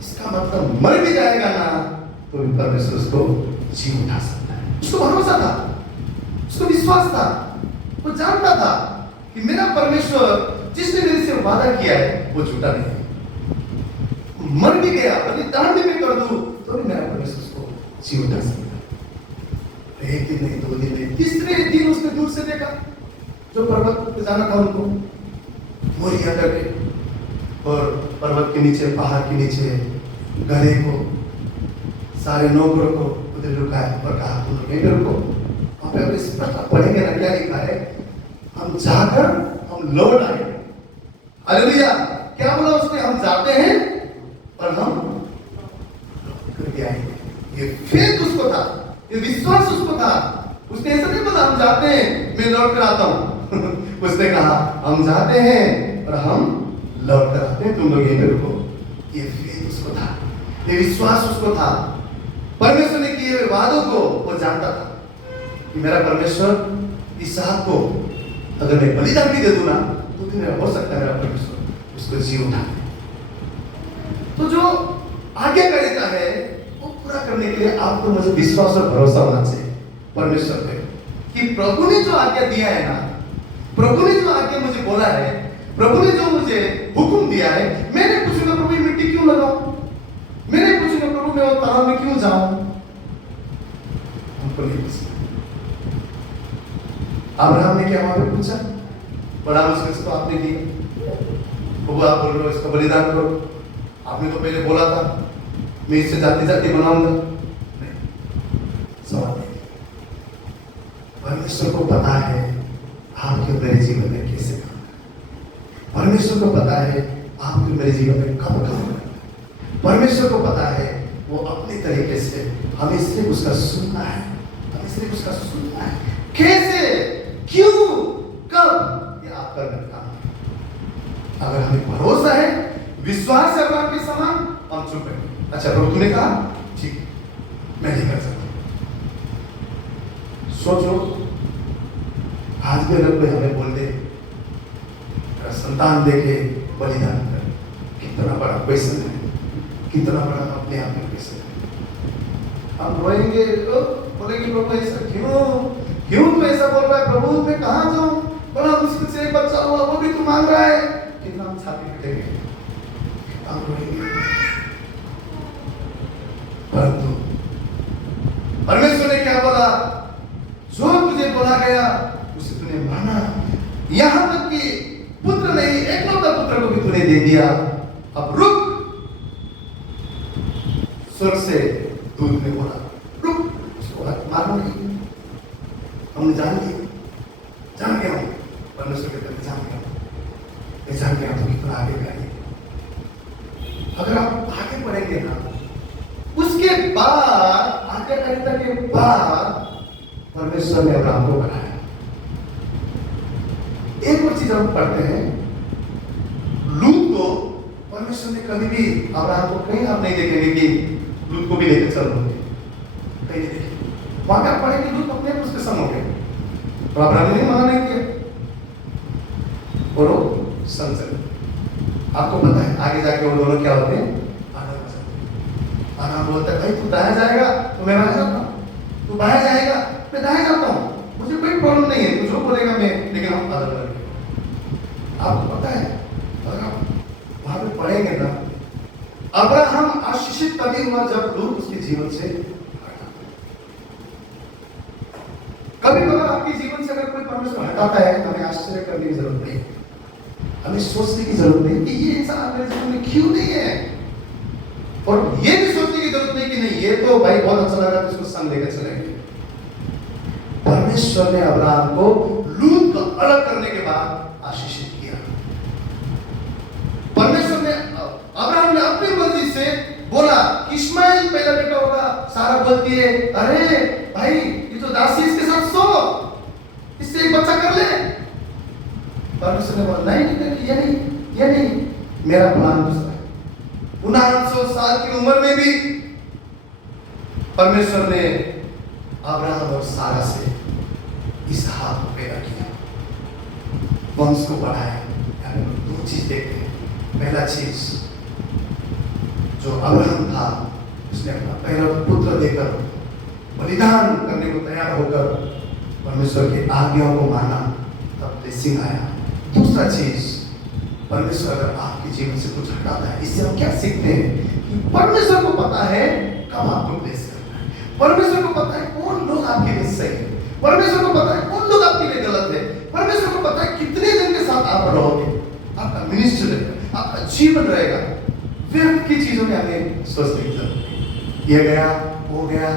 इसका मतलब मर भी जाएगा ना तो भी परमेश्वर उसको जी उठा सकता है। उसको भरोसा था, उसको विश्वास था, वो जानता था कि मेरा परमेश्वर जिसने मेरे से वादा किया है वो झूठा नहीं है। मर भी गया, बलिदान भी मैं कर दूं तो भी मेरा परमेश्वर उसको जी उठा सकता है। एक दिन नहीं, 2 दिन नहीं, तीसरे दिन उसने दूर से देखा, जो पर्वत पे जाना था उनको, मोरिया करके, और पर्वत के नीचे, पहाड़ के नीचे गधे को, सारे नौकरों को उधर रुकाया और कहा तुम लोग यहीं रुको, वहां पे अपने स्पष्ट पढ़ेंगे ना क्या लिखा है, हम जाकर हम लौट आएंगे। हालेलुया! क्या बोला उसने? हम जाते हैं और हम लौट करके आएंगे। ये फेथ उसको था, ये विश्वास उसको था। उसने ऐसा नहीं बोला हम जाते हैं मैं लौट कर आता हूं उसने कहा हम जाते हैं और हम लौट कर आते हैं, तुम लोग यहीं पे रुको। ये फेथ उसको था, ये विश्वास उसको था। परमेश्वर ने किए हुए वादों को वो जानता था कि मेरा परमेश्वर इसहाक को अगर मैं बलिदान भी दे दूं ना तो भी मेरा हो सकता है मेरा परमेश्वर उसको जी उठा। तो जो आज्ञाकारिता है वो पूरा करने के लिए आपको मुझे विश्वास और भरोसा होना चाहिए परमेश्वर पे कि प्रभु ने जो आज्ञा दिया है ना, प्रभु ने जो आज्ञा मुझे बोला है, प्रभु ने जो मुझे हुक्म दिया है, मैंने पूछूंगा प्रभु ये मिट्टी क्यों लगाऊं, मैंने पूछूंगा प्रभु मैं वो तालाब में क्यों जाऊं, हमको नहीं पूछना। अब्राहम ने क्या वहां पे पूछा? बड़ा मुश्किल से तो आपने दिया, प्रभु आप बोल रहे हो इसका बलिदान करो, आपने तो पहले बोला था मैं इससे जाति जाति बनाऊंगा। सवाल नहीं, परमेश्वर को पता है आपके मेरे जीवन में कैसे काम है, परमेश्वर को पता है आपके मेरे जीवन में कब काम है, परमेश्वर को पता है वो अपने तरीके से हमें सिर्फ उसका सुनना है, हमें सिर्फ उसका सुनना है, कैसे, क्यों, कब, ये आपका काम है। अगर हमें भरोसा है, विश्वास है अब्राहम के समान, हम चुप हैं। अच्छा प्रभु तूने कहा ठीक, मैं नहीं कर सकता। सोचो आज भी अगर कोई हमें बोल दे संतान देके बलिदान कर, कितना बड़ा क्वेश्चन है, कितना बड़ा अपने आप में क्वेश्चन है। हम रोएंगे, बोलेंगे प्रभु ऐसा क्यों तू ऐसा बोल रहा है, प्रभु मैं कहाँ जाऊं, बड़ा मुश्किल से एक बच्चा हुआ वो भी तू मांग रहा है, कितना हम छाती पीटेंगे, हम रोएंगे। परंतु परमेश्वर ने क्या बोला? जो तुझे बोला गया उसे तूने माना, यहां तक कि पुत्र नहीं एकलौता पुत्र को भी तूने दे दिया, अब रुक। स्वर्ग से दूत ने बोला रुक, उसको बोला मारो नहीं, हमने जान गया हूं, परमेश्वर के तरफ जान गया हूं, कितना आगे बढ़ाइए। अगर आप आगे बढ़ेंगे ना, उसके बाद आज्ञाकारिता के बाद परमेश्वर ने अब्राहम को बनाया। एक और चीज हम पढ़ते हैं, लूत को परमेश्वर ने कभी भी अब्राहम को कहीं आप नहीं देखेंगे कि लूत को भी लेकर चल रहे कहीं नहीं देखेंगे। वहां पे आप पढ़ेंगे लूत अपने आप उसके संग हो गए, और अब्राहम ने मना नहीं किया, और वो संग चले। आपको पता है आगे जाके वो दोनों क्या होते हैं, अब्राहम बोलता है भाई तू दाया जाएगा तो मैं बाया जाता हूँ, तू बाया जाएगा मैं दाया जाता हूँ, मुझे कोई प्रॉब्लम नहीं है, तू जो बोलेगा मैं, लेकिन हम अलग अलग। आपको पता है अगर आप वहां पे पढ़ेंगे ना, अब्राहम आशीषित तभी हुआ जब लूत उसके जीवन से हटा। कभी कभी आपके जीवन से अगर कोई परमेश्वर हटाता है तो हमें आश्चर्य करने की जरूरत नहीं, हमें सोचने की जरूरत नहीं कि ये इंसान मेरे जीवन में क्यों नहीं है, और ये भी सोचने की जरूरत नहीं कि नहीं ये तो भाई बहुत अच्छा लगा तो इसको संग लेकर चलेंगे। परमेश्वर ने अब्राहम को लूत को अलग करने के बाद आशीषित किया। परमेश्वर ने अब्राहम ने अपनी मर्जी से बोला इस्माइल पहला बेटा होगा। सारा बोलती है अरे भाई ये तो दासी इसके साथ सो, इससे एक बच्चा कर ले। परमेश्वर ने बोला नहीं, ये नहीं, मेरा प्लान दूसरा है। 900 साल की उम्र में भी परमेश्वर ने अब्राहम और सारा से इसहाक को पैदा किया, वंश को बढ़ाया। दो चीज देखते हैं, पहला चीज जो अब्राहम था उसने अपना पहला पुत्र देकर बलिदान करने को तैयार होकर परमेश्वर की आज्ञाओं को माना, तब ब्लेसिंग आया। दूसरा चीज, परमेश्वर अगर आपके जीवन से कुछ हटाता है, इससे हम क्या सीखते हैं कि परमेश्वर को पता है कब आपको ब्लेस करना है, परमेश्वर को पता है कौन लोग आपके लिए सही है, परमेश्वर को पता है कौन लोग आपके लिए गलत है, परमेश्वर को पता है कितने दिन के साथ आप रहोगे, आपका मिनिस्ट्री रहेगा, आपका जीवन रहेगा। व्यर्थ की चीजों में हमें सोचने की जरूरत नहीं, ये गया वो गया,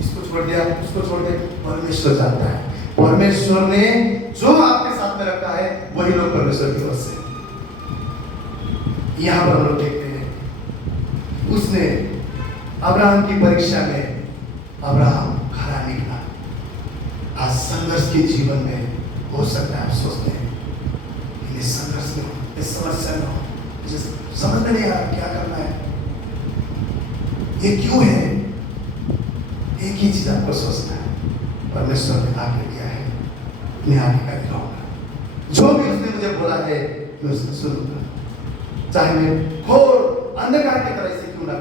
इसको छोड़ दिया उसको छोड़ दिया, परमेश्वर जानता है। परमेश्वर ने जो आपके साथ में रखा है वही लोग परमेश्वर की ओर से। यहां पर हम लोग देखते हैं उसने अब्राहम की परीक्षा में अब्राहम खरा निकला। आज संघर्ष के जीवन में हो सकता है आप सोचते हैं कि इस संघर्ष में हो, इस समस्या में हो, मुझे समझ में नहीं आ रहा क्या करना है, ये क्यों है। एक ही चीज आपको सोचना है, परमेश्वर ने आगे दिया है, मैं आगे का रहूंगा। जो भी उसने मुझे बोला है मैं उसको सुनूंगा, चाहे मैं घोर अंधकार की तरह से क्यों ना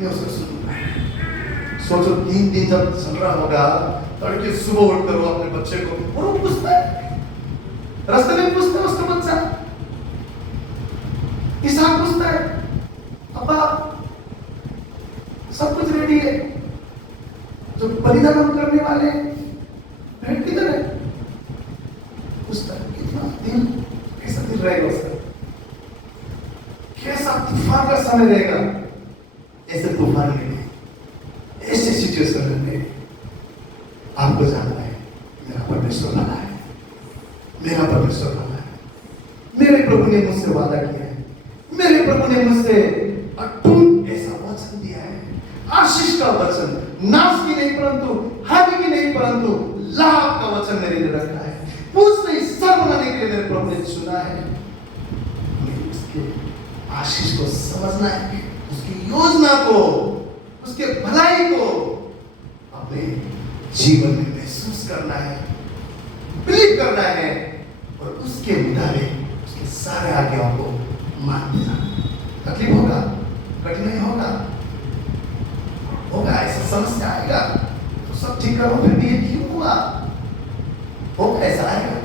मैं उसको सुनूंगा। सोचो 3 दिन जब चल रहा होगा, तड़के सुबह उठकर वो अपने बच्चे को, और वो पूछता है, रास्ते में पूछता है उसका बच्चा, इसहाक पूछता है अब्बा सब कुछ रेडी है, जो बलिदान हम करने वाले भेंट किधर है। पूछता है कितना दिन, कैसा दिन रहेगा उसका, कैसा तूफान का समय रहेगा। ऐसे तूफान में नहीं, ऐसे सिचुएशन में नहीं, आपको जानना है मेरा परमेश्वर वाला है, मेरा परमेश्वर वाला है। मेरे प्रभु ने मुझसे वादा किया है, मेरे प्रभु ने मुझसे अटूट ऐसा वचन दिया है, आशीष का वचन, नाश की नहीं परंतु हानि की नहीं परंतु लाभ का वचन मेरे लिए रखा है। पूछ नहीं सर बनाने के लिए मेरे प्रभु ने चुना है। उसके आशीष को समझना है, उसकी योजना को, उसके भलाई को अपने जीवन में महसूस करना है, बिलीव करना है, और उसके मुताबिक उसके सारे आज्ञाओं को मानना। तकलीफ होगा, कठिनाई होगा, ऐसा समस्या आएगा तो सब ठीक करो, फिर भी ये क्यों हुआ, होगा, ऐसा आएगा,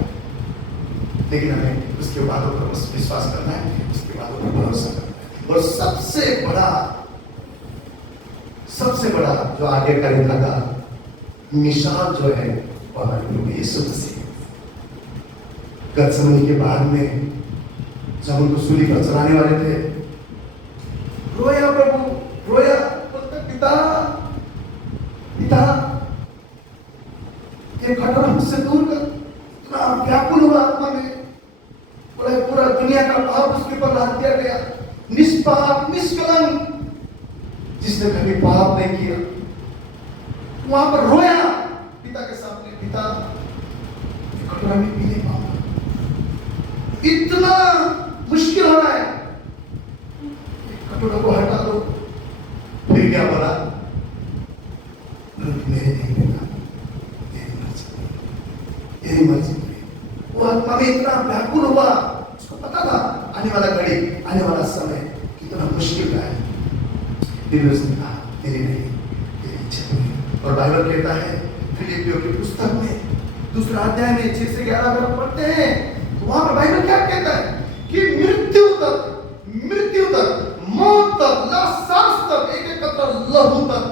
लेकिन हमें उसके बातों पर विश्वास करना है, उसके बातों पर भरोसा करना है। और सबसे बड़ा जो आज्ञाकारिता का मिसाल जो है वो हमारे प्रभु यीशु मसीह। गतसमनी के बाद में जब उनको सूली पर चढ़ाने वाले थे, रोया प्रभु, रोया, बोलते पिता पिता ये घटना मुझसे दूर कर। इतना व्याकुल हुआ आत्मा में, बोले पूरा दुनिया का पाप उसके ऊपर लाद दिया गया, निष्पाप निष्कलंक, जिसने कभी पाप नहीं किया। वहां पर रोया पिता के सामने, पिता ये घटना में पी नहीं पाऊंगा, इतना मुश्किल हो रहा है, कटोरा को हटा दो। फिर क्या बोला, मेरे नहीं बेटा, तेरी मर्जी पूरी। वो आत्मा में इतना व्याकुल हुआ, उसको पता था आने वाला घड़ी, आने वाला समय कितना मुश्किल का है। फिर उसने कहा मेरी नहीं, तेरी इच्छा पूरी। और बाइबल कहता है फिलिपियों की पुस्तक में 2 अध्याय में 6 से 11 में पढ़ते हैं, तो वहां पर बाइबल क्या कहता है कि मृत्यु तक, मौत तक, लाश तक, एक एक कतरा लहू तक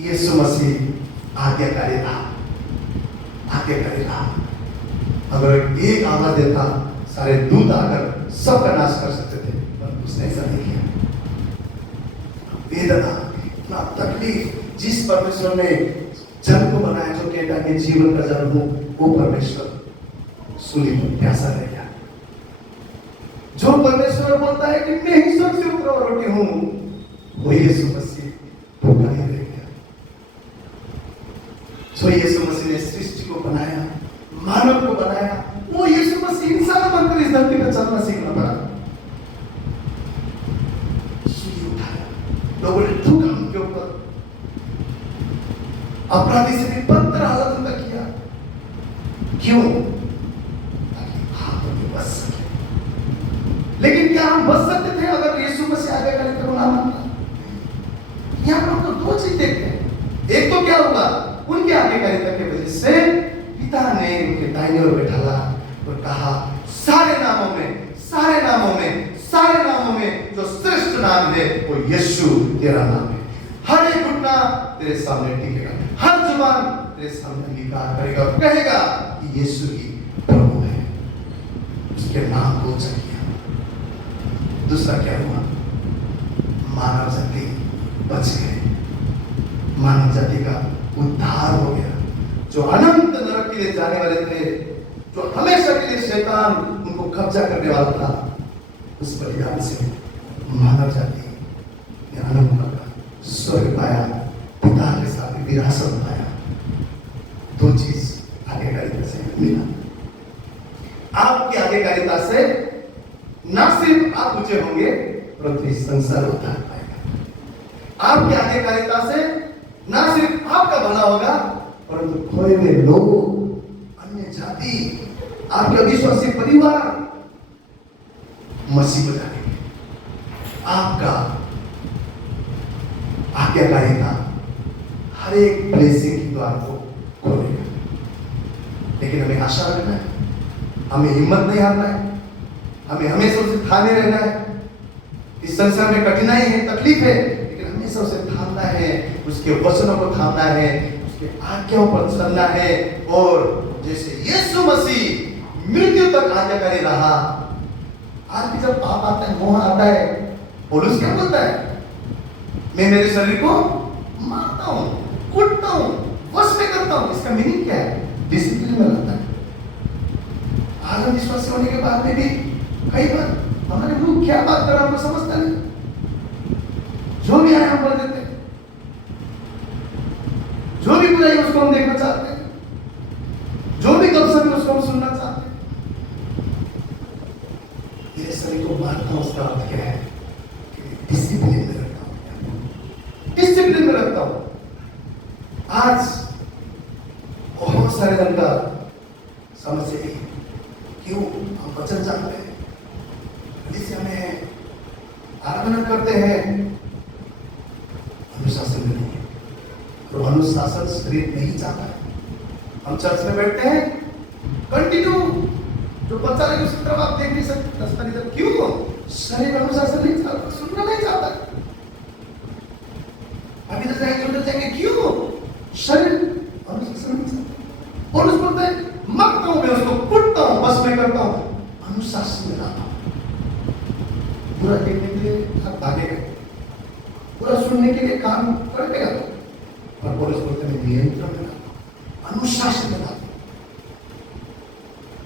यीशु मसीह आज्ञाकारी रहा। अगर एक आवाज देता, सारे दूत आकर सबका नाश कर सकते थे, पर उसने ऐसा नहीं किया। वेदना, इतना तकलीफ, जिस परमेश्वर ने जल को बनाया, जो कहता है कि जीवन का जल हूं, वो परमेश्वर सूली पर प्यासा रह गया। जो परमेश्वर बोलता है कि मैं ही सबसे उतरा हुआ रोटी हूं, वो यीशु मसीह भूखा नहीं रह गया। जो यीशु मसीह ने सृष्टि को बनाया, मानव को बनाया, वो यीशु मसीह इंसान बनकर इस धरती पर चलना सीखना पड़ा। सूली उठाया, लोगों ने थूका उनके ऊपर, अपराधी से भी बदतर हालत उनका किया। क्यों? ताकि आप उन्हें बच सके। लेकिन क्या हम बच सकते थे अगर यीशु मसीह आज्ञाकारी को ना मानता? यहाँ पर हम तो 2 चीज देखते हैं। एक तो क्या हुआ, उनकी आज्ञाकारिता की वजह से पिता ने उनके दाहिने ओर बैठाला और कहा सारे नामों में जो श्रेष्ठ नाम है वो यीशु तेरा नाम है। हर एक घुटना तेरे सामने टिकेगा, हर जुबान तेरे सामने अंगीकार करेगा और कहेगा कि यीशु ही प्रभु है। उसके नाम को उच्चार किया। दूसरा क्या हुआ, मानव जाति बच गए, मानव जाति का उद्धार हो गया। जो अनंत नरक के लिए जाने वाले थे, जो हमेशा के लिए शैतान उनको कब्जा करने वाला था, उस बलिदान से मानव जाति ने अनंत का स्वर्ग पाया, पिता के साथ विरासत पाया। 2 चीज आज्ञाकारिता से मिला। आपकी आज्ञाकारिता से न सिर्फ आप ऊंचे होंगे, परंतु इस संसार उद्धार पाएगा। आपकी आज्ञाकारिता से न सिर्फ आपका भला होगा, परंतु खोए हुए लोग, अन्य जाति, आपके अविश्वासी परिवार मसीह को जानेंगे। आपका आज्ञाकारिता हर एक ब्लेसिंग की द्वार को खोलेगा। लेकिन हमें आशा रखना है, हमें हिम्मत नहीं हारना है, हमें हमेशा उसे थामे रहना है। इस संसार में कठिनाई है, तकलीफ है, लेकिन हमेशा उसे थामना है, उसके वचनों को थामना है, उसके आज्ञाओं पर चलना है। और जैसे यीशु मसीह मृत्यु तक आज्ञाकारी रहा, आज भी जब पाप आता है, मोह आता है, पौलुस क्या बोलता है, मैं मेरे शरीर को मारता हूं, कूटता हूं, वश में करता हूं। इसका मीनिंग क्या है? डिसिप्लिन में रहता है। आज हम विश्वासी होने के बाद में भी कई बार हमारे मुंह क्या बात कर रहा हमको समझता नहीं, जो भी आए हम बोल देते हैं, जो भी बुराई उसको हम देखना चाहते हैं, जो भी गपशप है उसको हम सुनना चाहते हैं। मेरे शरीर को मारता हूं, उसका अर्थ क्या है? डिसिप्लिन में रखता हूं, डिसिप्लिन में रखता हूं। आज बहुत सारे जन का समस्या है, क्यों? हम वचन जानते हैं, जिसे हमें आराधना करते हैं, अनुशासन में नहीं है, और अनुशासन शरीर नहीं चाहता है। हम चर्च में बैठते हैं, कंटिन्यू जो बच्चा लगे उसकी तरफ आप देख नहीं सकते, रास्ता नहीं सकते। क्यों? शरीर अनुशासन नहीं चाहता, सुनना नहीं चाहता। अभी तो जाएंगे उधर जाएंगे, क्यों? शरीर अनुशासन नहीं चाहता। और उसको बोलते हैं मारता हूं, मैं उसको कूटता हूं, बस मैं करता हूं, अनुशासन में लाता हूं। पूरा देखने के लिए आप भागे गए, पूरा सुनने के लिए काम कर गया तो, और पौलुस बोलते हैं नियंत्रण में लाता हूं, अनुशासन में लाता हूं,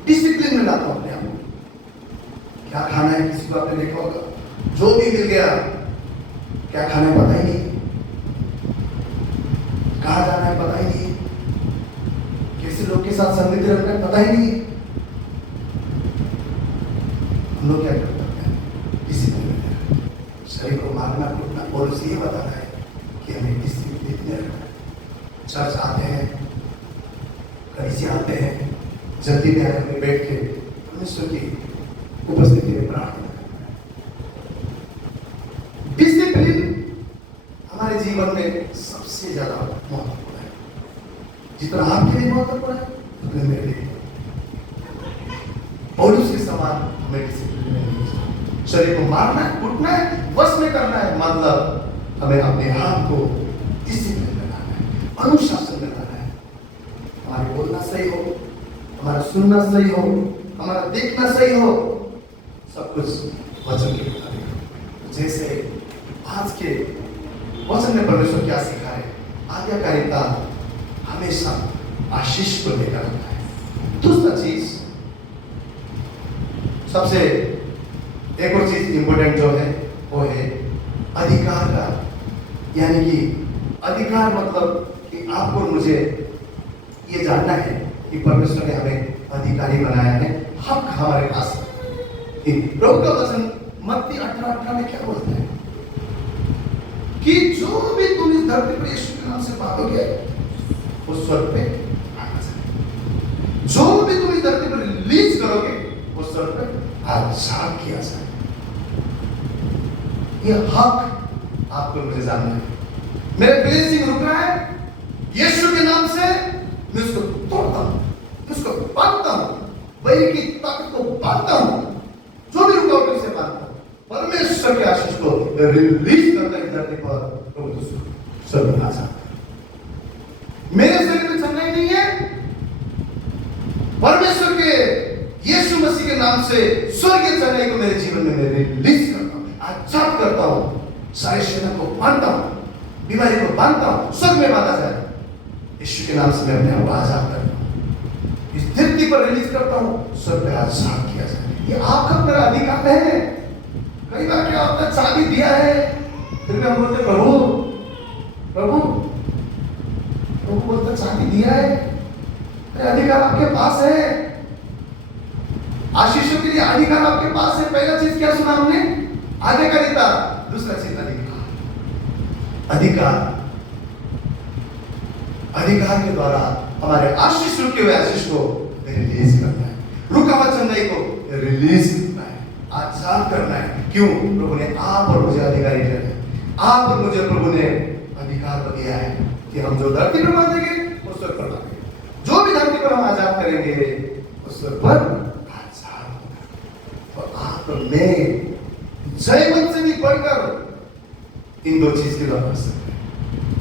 डिसिप्लिन में लाता हूं अपने आप को। क्या खाना है किसी को आपने देखा होगा, जो भी मिल गया, क्या खाना है पता ही नहीं, कहाँ जाना है पता ही नहीं, किसी लोग के साथ संगति रखना है पता ही नहीं। हम लोग क्या करते हैं, डिसिप्लिन में शरीर को मारना कूटना। पौलुस ये बता रहा है कि हमें डिसिप्लिन में रखना है। चर्च आते हैं, कलीसिया आते हैं, जल्दी में आकर में बैठ के परमेश्वर की उपस्थिति में प्रार्थना करना है। डिसिप्लिन हमारे जीवन में सबसे ज्यादा महत्वपूर्ण है। जितना आपके लिए महत्वपूर्ण है उतना मेरे लिए। पौलुस के समान हमें डिसिप्लिन में नहीं जाना। शरीर को मारना है, कूटना है, वश में करना है, मतलब हमें अपने आप को डिसिप्लिन में लाना है, अनुशासन में लाना है। हमारा बोलना सही हो, हमारा सुनना सही हो, हमारा देखना सही हो, सब कुछ वचन के मुताबिक। जैसे आज के वचन में परमेश्वर क्या सिखा है, आज्ञाकारिता हमेशा आशीष को लेकर आता है। दूसरा चीज, सबसे एक और चीज इंपॉर्टेंट जो है वो है अधिकार का, यानी कि अधिकार मतलब कि आपको मुझे ये जानना है कि परमेश्वर ने हमें अधिकारी बनाया है, हक हमारे पास है। प्रभु का वचन मत्ती 18:18 में क्या बोलता है कि जो भी तुम इस धरती पर यीशु के नाम से मांगोगे वो स्वर्ग पे आना चाहिए, जो भी तुम इस धरती पर रिलीज करोगे वो स्वर्ग पे आजाद किया जाए। ये हक आपको मुझे जानना है। मेरे ब्लेसिंग रुक रहा है, यीशु के नाम से मैं उसको तोड़ता हूं, उसको बांधता हूं, वही की ताकत को बांधता हूं, जो भी रुकावट से बांधता हूं। परमेश्वर के आशीष को रिलीज करता है धरती पर, तो स्वर्ग में आजाद। मेरे शरीर में चंगाई नहीं है, परमेश्वर के यीशु मसीह के नाम से स्वर्गीय चंगाई को मेरे जीवन में मैं रिलीज करता हूं, आजाद करता हूं। सारे शरीर को बांधता हूं, बीमारी को बांधता हूं, स्वर्ग में बांधा जाए। यीशु के नाम से मैं अपने आप को आजाद करता हूं, इस धरती पर रिलीज करता हूं, स्वर्ग में आजाद किया जाए। ये आपका मेरा अधिकार है। कई बार क्या होता है, चाबी दिया है, फिर भी हम बोलते प्रभु प्रभु प्रभु, बोलते चाबी दिया है, अरे अधिकार आपके पास है, आशीषों के लिए अधिकार आपके पास है। पहला चीज क्या सुना हमने, आज्ञाकारिता। दूसरा चीज अधिकार। अधिकार अधिकार के द्वारा हमारे आशीष रुके हुए आशीष को रिलीज करना है, रुका हुआ चंगाई को रिलीज करना है, आजाद करना है। क्यों? प्रभु ने आप और मुझे अधिकारी किया है, आप और मुझे प्रभु ने अधिकार दिया है कि हम जो धरती पर बांधेंगे उस स्वर्ग पर बांधेंगे, जो भी धरती पर हम आजाद करेंगे उस स्वर्ग पर आजाद होगा। और आप और मैं जयवंत से भी बढ़कर इन दो चीज के द्वारा कर सकते हैं,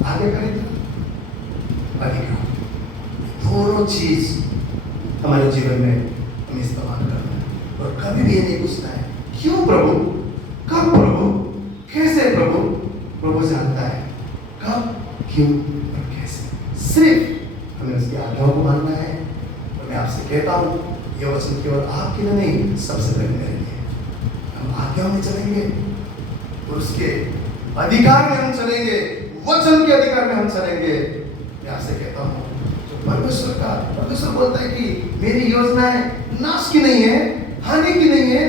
आज्ञाकारिता, अधिकार। दोनों चीज हमारे जीवन में हम इस्तेमाल करना है। और कभी भी ये नहीं पूछना है क्यों प्रभु, कब प्रभु, कैसे प्रभु। प्रभु जानता है कब, क्यों और कैसे। सिर्फ हमें उसकी आज्ञाओं को मानना है। और मैं आपसे कहता हूं, ये वचन केवल आपके लिए नहीं, सबसे पहले मेरे लिए। हम आज्ञाओं में चलेंगे और उसके अधिकार में हम चलेंगे, वचन के अधिकार में हम चलेंगे। मैं आपसे कहता हूं, जो परमेश्वर बोलता है कि मेरी योजनाएं नाश की नहीं है, हानि की नहीं है,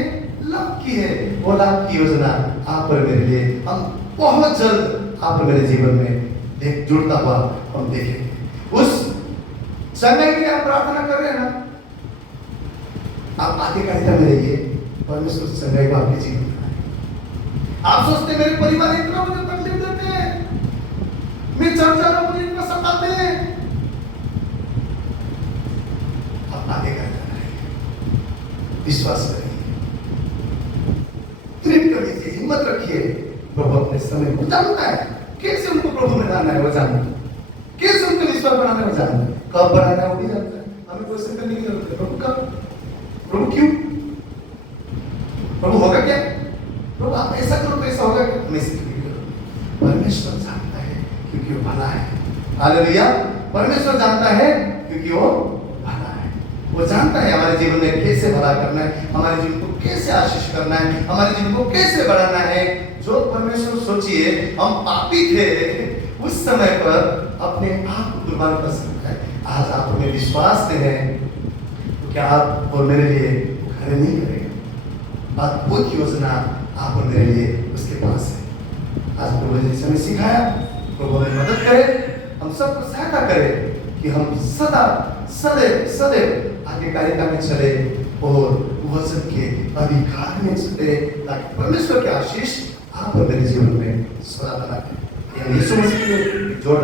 लाभ की है। वो लाभ की योजना आप पर मेरे लिए, हम बहुत जल्द आप मेरे जीवन में देख जुड़ता हुआ हम देखेंगे। उस समय के लिए आप प्रार्थना कर रहे हैं ना, आप आज्ञाकारिता में रहिए, परमेश्वर समय को आपके जीवन में आए। आप सोचते मेरे परिवार इतना मुझे तकलीफ देते हैं, मैं चर्च जा रहा हूं, मुझे इतना सताते हैं। आप आज्ञाकारिता में रहिए, विश्वास करिए, दृढ़ कर लीजिए, हिम्मत रखिए। प्रभु अपने समय को जानता है, कैसे उनको प्रभु में लाना है वो जानता है, कैसे उनको विश्वास बनाना है वो जानता है, कब बनाना है वो भी जानता है। हमें क्वेश्चन करने की जरूरत है, प्रभु कब, प्रभु क्यों, प्रभु होगा क्या, प्रभु हालेलुया। परमेश्वर जानता है क्योंकि वो भला है। वो जानता है हमारे जीवन में कैसे भला करना है, हमारे जीवन को कैसे आशीष करना है, हमारे जीवन को कैसे बढ़ाना है। जो परमेश्वर, सोचिए हम पापी थे, उस समय पर अपने आप को कुर्बान कर सकता है। आज आप हमें विश्वास दे हैं तो क्या आप और मेरे लिए खड़े नहीं करेंगे? अद्भुत योजना आप और मेरे लिए उसके पास है। आज प्रभु ने हमें सिखाया, प्रभु हमें मदद करे, हम सबको सहायता करे कि हम सदा सदैव सदैव आगे कार्यता में चले और वचन के अधिकार में चले, ताकि परमेश्वर के आशीष आप और मेरे जीवन में सदा बना रहे। यीशु मसीह ने जोड़